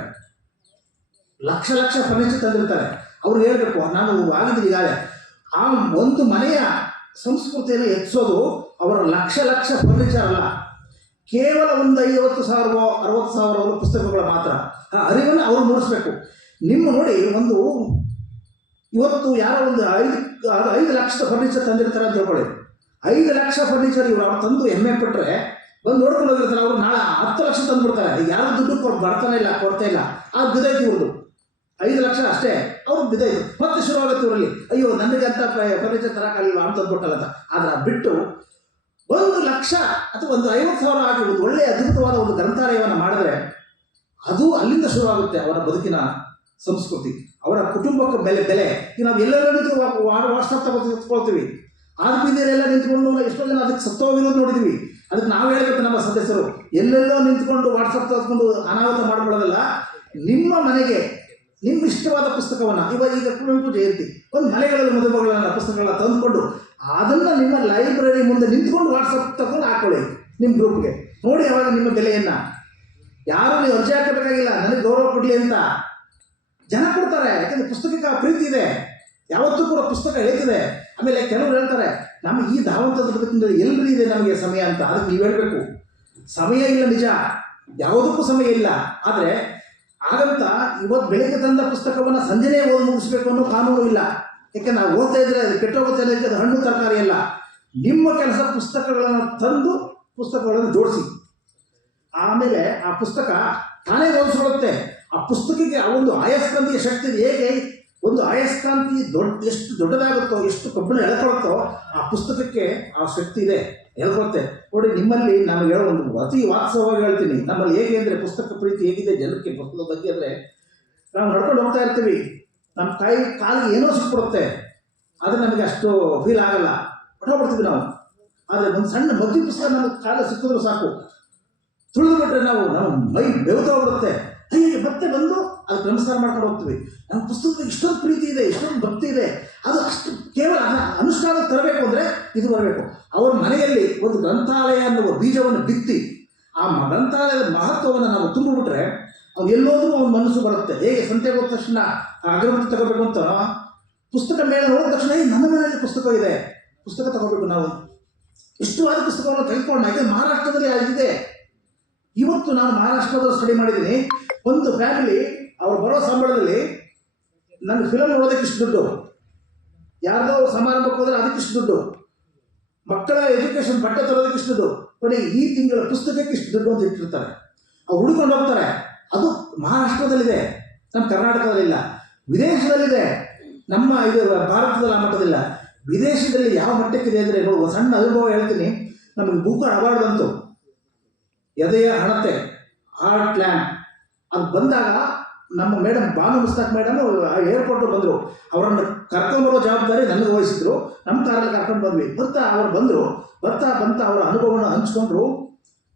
ಲಕ್ಷ ಫರ್ನಿಚರ್ ತಂದಿರ್ತಾರೆ. ಅವ್ರು ಹೇಳಬೇಕು, ನಾನು ಆಗಿದ್ದೀನಿ ಈಗಾಗಲೇ. ಆ ಒಂದು ಮನೆಯ ಸಂಸ್ಕೃತಿಯನ್ನು ಹೆಚ್ಚಿಸೋದು ಅವರ ಲಕ್ಷ ಫರ್ನಿಚರ್ ಅಲ್ಲ, ಕೇವಲ ಒಂದು 50,000 60,000 ಪುಸ್ತಕಗಳು ಮಾತ್ರ. ಆ ಅರಿವನ್ನು ಅವರು ಮೂಡಿಸ್ಬೇಕು. ನಿಮ್ಮ ನೋಡಿ, ಇವತ್ತು ಯಾರೋ ಒಂದು 5 ಲಕ್ಷದ ಫರ್ನಿಚರ್ ತಂದಿರ್ತಾರೆ ಅಂತ ತಿಳ್ಕೊಳ್ಳಿ. 5 ಲಕ್ಷ ಫರ್ನಿಚರ್ ಇವರು ಅವ್ರು ತಂದು ಹೆಮ್ಮೆ ಪಟ್ಟರೆ ಬಂದು ನೋಡ್ಕೊಂಡು ಹೋಗಿರ್ತಾರೆ. ಅವರು ನಾಳೆ 10 ಲಕ್ಷ ತಂದುಬಿಡ್ತಾರೆ. ಯಾರು ದುಡ್ಡು ಕೊಡ್ತಾ ಇಲ್ಲ. ಆ ಬಿದೈತಿ ಇವ್ರದ್ದು 5 ಲಕ್ಷ ಅಷ್ಟೇ, ಅವ್ರಿಗೆ ಬಿದೈತು. ಮತ್ತೆ ಶುರುವಾಗುತ್ತೆ ಇವರಲ್ಲಿ, ಅಯ್ಯೋ ನನಗೆ ಅಂತ ಫರ್ನಿಚರ್ ತರಕಾಲಿಲ್ಲ ಅಂತ ಅಂದ್ಬಿಟ್ಟಲ್ಲ ಅಂತ. ಆದರೆ ಬಿಟ್ಟು 1 ಲಕ್ಷ ಅಥವಾ ಒಂದು 50,000 ಆಗಿ ಒಂದು ಒಳ್ಳೆಯ ಅದ್ಭುತವಾದ ಒಂದು ಗ್ರಂಥಾಲಯವನ್ನು ಮಾಡಿದ್ರೆ ಅದು ಅಲ್ಲಿಂದ ಶುರುವಾಗುತ್ತೆ ಅವರ ಬದುಕಿನ ಸಂಸ್ಕೃತಿ, ಅವರ ಕುಟುಂಬಕ್ಕೆ ಬೆಲೆ. ಈಗ ನಾವು ಎಲ್ಲೆಲ್ಲ ನಿಂತು ವಾಟ್ಸಪ್ ತಗೊಳ್ತೀವಿ, ಆದ ಬೀದಿಯರೆಲ್ಲ ನಿಂತ್ಕೊಂಡು ಎಷ್ಟೋ ಜನ ಅದಕ್ಕೆ ಸತ್ತೋಗಿರೋದು ನೋಡಿದ್ವಿ. ಅದಕ್ಕೆ ನಾವು ಹೇಳಬೇಕು, ನಮ್ಮ ಸದಸ್ಯರು ಎಲ್ಲೆಲ್ಲೋ ನಿಂತ್ಕೊಂಡು ವಾಟ್ಸಪ್ ತೆಗೆದುಕೊಂಡು ಅನಾಹುತ ಮಾಡ್ಕೊಳ್ಳೋದಲ್ಲ. ನಿಮ್ಮ ಮನೆಗೆ ನಿಮ್ಮ ಇಷ್ಟವಾದ ಪುಸ್ತಕವನ್ನು, ಈಗ ಕುವೆಂಪು ಜಯಂತಿ, ಒಂದು ಮನೆಗಳಲ್ಲಿ ಮದುವೆಗಳನ್ನ ಪುಸ್ತಕಗಳನ್ನ ತಂದುಕೊಂಡು ಅದನ್ನು ನಿಮ್ಮ ಲೈಬ್ರರಿ ಮುಂದೆ ನಿಂತ್ಕೊಂಡು ವಾಟ್ಸಪ್ ತಗೊಂಡು ಹಾಕೊಳ್ಳಿ ನಿಮ್ಮ ಗ್ರೂಪ್ಗೆ. ನೋಡಿ ಅವಾಗ ನಿಮ್ಮ ಬೆಲೆಯನ್ನು. ಯಾರು ನೀವು ಅರ್ಜಿ ಹಾಕಬೇಕಾಗಿಲ್ಲ, ನನಗೆ ಗೌರವ ಕೊಡಲಿ ಅಂತ ಜನ ಕೊಡ್ತಾರೆ. ಯಾಕಂದರೆ ಪುಸ್ತಕಕ್ಕೆ ಪ್ರೀತಿ ಇದೆ, ಯಾವತ್ತೂ ಕೂಡ ಪುಸ್ತಕ ಹೇಳ್ತಿದೆ. ಆಮೇಲೆ ಕೆಲವರು ಹೇಳ್ತಾರೆ, ನಮ್ಮ ಈ ಧಾವಂತದ ಬದುಕಿಂದ ಎಲ್ಲರೂ ಇದೆ ನಮಗೆ ಸಮಯ ಅಂತ. ಅದಕ್ಕೆ ನೀವು ಹೇಳಬೇಕು, ಸಮಯ ಇಲ್ಲ, ನಿಜ, ಯಾವುದಕ್ಕೂ ಸಮಯ ಇಲ್ಲ. ಆದರೆ ಹಾಗಂತ ಇವತ್ತು ಬೆಳಗ್ಗೆ ತಂದ ಪುಸ್ತಕವನ್ನು ಸಂಜೆನೇ ಓದಿ ಮುಗಿಸ್ಬೇಕು ಅನ್ನೋ ಕಾನೂನು ಇಲ್ಲ. ಯಾಕೆ ನಾವು ಓದ್ತಾ ಇದ್ರೆ ಅದು ಕೆಟ್ಟೋಗುತ್ತೆ, ಅದು ಹಣ್ಣು ತರಕಾರಿ ಅಲ್ಲ. ನಿಮ್ಮ ಕೆಲಸ ಪುಸ್ತಕಗಳನ್ನು ತಂದು ಪುಸ್ತಕಗಳನ್ನು ಜೋಡಿಸಿ, ಆಮೇಲೆ ಆ ಪುಸ್ತಕ ತಾನೇ ಓದಿಸ್ಕೊಳ್ಳುತ್ತೆ. ಆ ಪುಸ್ತಕಕ್ಕೆ ಆ ಒಂದು ಆಯಸ್ಕಾಂತಿಯ ಶಕ್ತಿ ಹೇಗೆ, ಒಂದು ಆಯಸ್ಕಾಂತಿ ಎಷ್ಟು ದೊಡ್ಡದಾಗುತ್ತೋ, ಎಷ್ಟು ಕಬ್ಬಿಣ ಎಳ್ಕೊಳುತ್ತೋ, ಆ ಪುಸ್ತಕಕ್ಕೆ ಆ ಶಕ್ತಿ ಇದೆ, ಎಳ್ಕೊಳುತ್ತೆ. ನೋಡಿ, ನಿಮ್ಮಲ್ಲಿ ನಾನು ಹೇಳೋ ಒಂದು ಅತಿ ವಾಸ್ತವವಾಗಿ ಹೇಳ್ತೀನಿ, ನಮ್ಮಲ್ಲಿ ಹೇಗೆ ಅಂದರೆ ಪುಸ್ತಕ ಪ್ರೀತಿ ಹೇಗಿದೆ ಜನಕ್ಕೆ ಪುಸ್ತಕದ ಬಗ್ಗೆ ಅಂದರೆ, ನಾವು ನಡ್ಕೊಂಡು ಹೋಗ್ತಾ ಇರ್ತೀವಿ, ನಮ್ಮ ಕಾಲಿಗೆ ಏನೋ ಸಿಕ್ಬಿಡುತ್ತೆ, ಆದರೆ ನಮಗೆ ಅಷ್ಟು ಫೀಲ್ ಆಗಲ್ಲ. ಹೊಟ್ಟೋಗ್ಬಿಡ್ತೀವಿ ನಾವು. ಆದರೆ ಒಂದು ಸಣ್ಣ ಮಗ್ಗಿ ಪುಸ್ತಕ ನಮಗೆ ಕಾಲ ಸಿಕ್ಕಿದ್ರು ಸಾಕು, ತುಳಿದು ಬಿಟ್ರೆ ನಮ್ಮ ಮೈ ಬೆವತೋಗ್ಬಿಡುತ್ತೆ. ಹೀಗೆ ಮತ್ತೆ ಬಂದು ಅದಕ್ಕೆ ನಮಸ್ಕಾರ ಮಾಡ್ಕೊಂಡು ಹೋಗ್ತೀವಿ. ನಮ್ಮ ಪುಸ್ತಕದಲ್ಲಿ ಇಷ್ಟೊಂದು ಪ್ರೀತಿ ಇದೆ, ಇಷ್ಟೊಂದು ಭಕ್ತಿ ಇದೆ. ಅದು ಅಷ್ಟು ಕೇವಲ ಅನುಷ್ಠಾನ ತರಬೇಕು ಅಂದರೆ ಇದು ಬರಬೇಕು. ಅವರ ಮನೆಯಲ್ಲಿ ಒಂದು ಗ್ರಂಥಾಲಯ ಅನ್ನುವ ಬೀಜವನ್ನು ಬಿತ್ತಿ ಆ ಗ್ರಂಥಾಲಯದ ಮಹತ್ವವನ್ನು ನಾವು ತುಂಬಿಬಿಟ್ರೆ ಅವ್ನು ಎಲ್ಲೋದ್ರೂ ಅವನ ಮನಸ್ಸು ಬರುತ್ತೆ. ಹೇಗೆ ಸಂತೆಗೆ ಹೋದ ತಕ್ಷಣ ಅಗರಬತ್ತಿ ತಗೋಬೇಕು ಅಂತ ಪುಸ್ತಕ ಮೇಳ ನೋಡಿದ ತಕ್ಷಣ ನನ್ನ ಮನೆಯಲ್ಲಿ ಪುಸ್ತಕ ಇದೆ, ಪುಸ್ತಕ ತಗೋಬೇಕು. ನಾವು ಇಷ್ಟವಾದ ಪುಸ್ತಕವನ್ನು ತೆಗೆದುಕೊಂಡು ಹಾಗೆ ಮಹಾರಾಷ್ಟ್ರದಲ್ಲಿ ಆಗಿದೆ. ಇವತ್ತು ನಾನು ಮಹಾರಾಷ್ಟ್ರದಲ್ಲಿ ಸ್ಟಡಿ ಮಾಡಿದ್ದೀನಿ. ಒಂದು ಫ್ಯಾಮಿಲಿ ಅವ್ರು ಬರೋ ಸಂಬಳದಲ್ಲಿ ನನ್ನ ಫಿಲಮ್ ನೋಡೋದಕ್ಕೆ ಇಷ್ಟು ದುಡ್ಡು, ಯಾರ್ದೋ ಸಮಾರಂಭಕ್ಕೆ ಹೋದರೆ ಅದಕ್ಕೆ ಇಷ್ಟು ದುಡ್ಡು, ಮಕ್ಕಳ ಎಜುಕೇಷನ್ ಬಟ್ಟೆ ತರೋದಕ್ಕೆ ಇಷ್ಟು ದುಡ್ಡು, ಕೊನೆಗೆ ಈ ತಿಂಗಳ ಪುಸ್ತಕಕ್ಕೆ ಇಷ್ಟು ದುಡ್ಡು ಅಂತ ಇಟ್ಟಿರ್ತಾರೆ. ಅವ್ರು ಹುಡುಕೊಂಡು ಹೋಗ್ತಾರೆ. ಅದು ಮಹಾರಾಷ್ಟ್ರದಲ್ಲಿದೆ, ನಮ್ಮ ಕರ್ನಾಟಕದಲ್ಲಿಲ್ಲ. ವಿದೇಶದಲ್ಲಿದೆ, ನಮ್ಮ ಇದು ಭಾರತದಲ್ಲಿ ಆ ಮಟ್ಟದಿಲ್ಲ. ವಿದೇಶದಲ್ಲಿ ಯಾವ ಮಟ್ಟಕ್ಕಿದೆ ಅಂದರೆ ಒಂದು ಸಣ್ಣ ಅನುಭವ ಹೇಳ್ತೀನಿ. ನಮಗೆ ಬೂಕರ್ ಅವಾರ್ಡ್ ಬಂತು, ಎದೆಯ ಹಣತೆ, ಹಾರ್ಟ್ ಲ್ಯಾಂಪ್. ಅದು ಬಂದಾಗ ನಮ್ಮ madam Banu Mushtaq madam airport ಬಂದರು. ಅವರನ್ನು ಕರ್ಕೊಂಡ್ಬರೋ ಜವಾಬ್ದಾರಿ ನನಗೆ ವಹಿಸಿದ್ರು. ನಮ್ಮ ಕಾರಲ್ಲಿ ಕರ್ಕೊಂಡು ಬಂದ್ವಿ. ಅವ್ರು ಬಂದರು. ಬರ್ತಾ ಅವರ ಅನುಭವವನ್ನು ಹಂಚ್ಕೊಂಡ್ರು.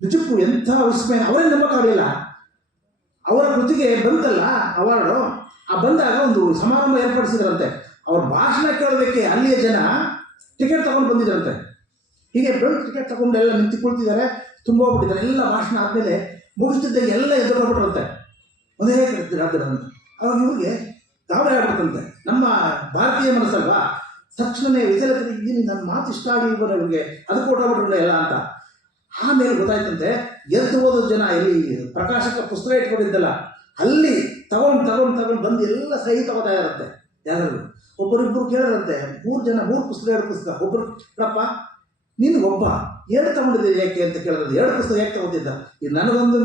ನಿಜಕ್ಕೂ ಎಂಥ ವಿಸ್ಮಯ, ಅವರೇ ನಂಬಕ್ಕಾಗಲಿಲ್ಲ. ಅವರ ಕೃತಿಗೆ ಬಂತಲ್ಲ ಅವಾರ್ಡು. ಬಂದಾಗ ಒಂದು ಸಮಾರಂಭ ಏರ್ಪಡಿಸಿದ್ರಂತೆ. ಅವ್ರ ಭಾಷಣ ಕೇಳೋದಕ್ಕೆ ಅಲ್ಲಿಯ ಜನ ಟಿಕೆಟ್ ತಗೊಂಡು ಬಂದಿದ್ರಂತೆ. ಹೀಗೆ ಬೆಳಗ್ಗೆ ಟಿಕೆಟ್ ತಗೊಂಡು ಎಲ್ಲ ನಿಂತುಕೊಳ್ತಿದ್ದಾರೆ, ತುಂಬ ಹೋಗ್ಬಿಟ್ಟಿದ್ದಾರೆ. ಎಲ್ಲ ಭಾಷಣ ಆದಮೇಲೆ ಮುಗಿಸ್ತಿದ್ದಾಗ ಎಲ್ಲ ಎದುರುಬಿಟ್ರಂತೆ, ಒಂದೇ ಕರಿತಿದ್ದಾರೆ ಅಂತ. ಅವಾಗ ಇವ್ರಿಗೆ ಗಾಬರಿ ಆಗ್ಬಿಡ್ತಂತೆ. ನಮ್ಮ ಭಾರತೀಯ ಮನಸ್ಸಲ್ವಾ, ತಕ್ಷಣವೇ ವಿಜಯಲಕ್ಷ್ಮಿ ಇದ್ದೀನಿ, ನನ್ನ ಮಾತು ಇಷ್ಟ ಆಗಲಿಲ್ವಲ್ಲ ಇವ್ರಿಗೆ, ಅದಕ್ಕೆ ಹೊಟ್ಟೋಗ್ಬಿಟ್ರಲ್ಲ ಎಲ್ಲ ಅಂತ. ಆಮೇಲೆ ಗೊತ್ತಾಯ್ತಂತೆ, ಎದ್ದು ಓದೋ ಜನ ಇಲ್ಲಿ ಪ್ರಕಾಶಕ ಪುಸ್ತಕ ಇಟ್ಕೊಂಡಿದ್ದಲ್ಲ, ಅಲ್ಲಿ ತಗೊಂಡು ಬಂದು ಎಲ್ಲ ಸಹಿ ತಗೋತಾ ಇರುತ್ತೆ. ಯಾರು ಒಬ್ಬರಿಬ್ಬರು ಕೇಳರಂತೆ, 3 ಜನ 3 ಪುಸ್ತಕ 2 ಪುಸ್ತಕ. ಒಬ್ಬರು ಹೇಳಪ್ಪ ನೀನು ಒಬ್ಬ 2 ತಗೊಂಡಿದ್ದೀರಿ ಯಾಕೆ ಅಂತ ಕೇಳಿದ್ರೆ, 2 ಪುಸ್ತಕ ಯಾಕೆ ತಗೋತಿದ್ದ? ಇದು ನನಗೊಂದು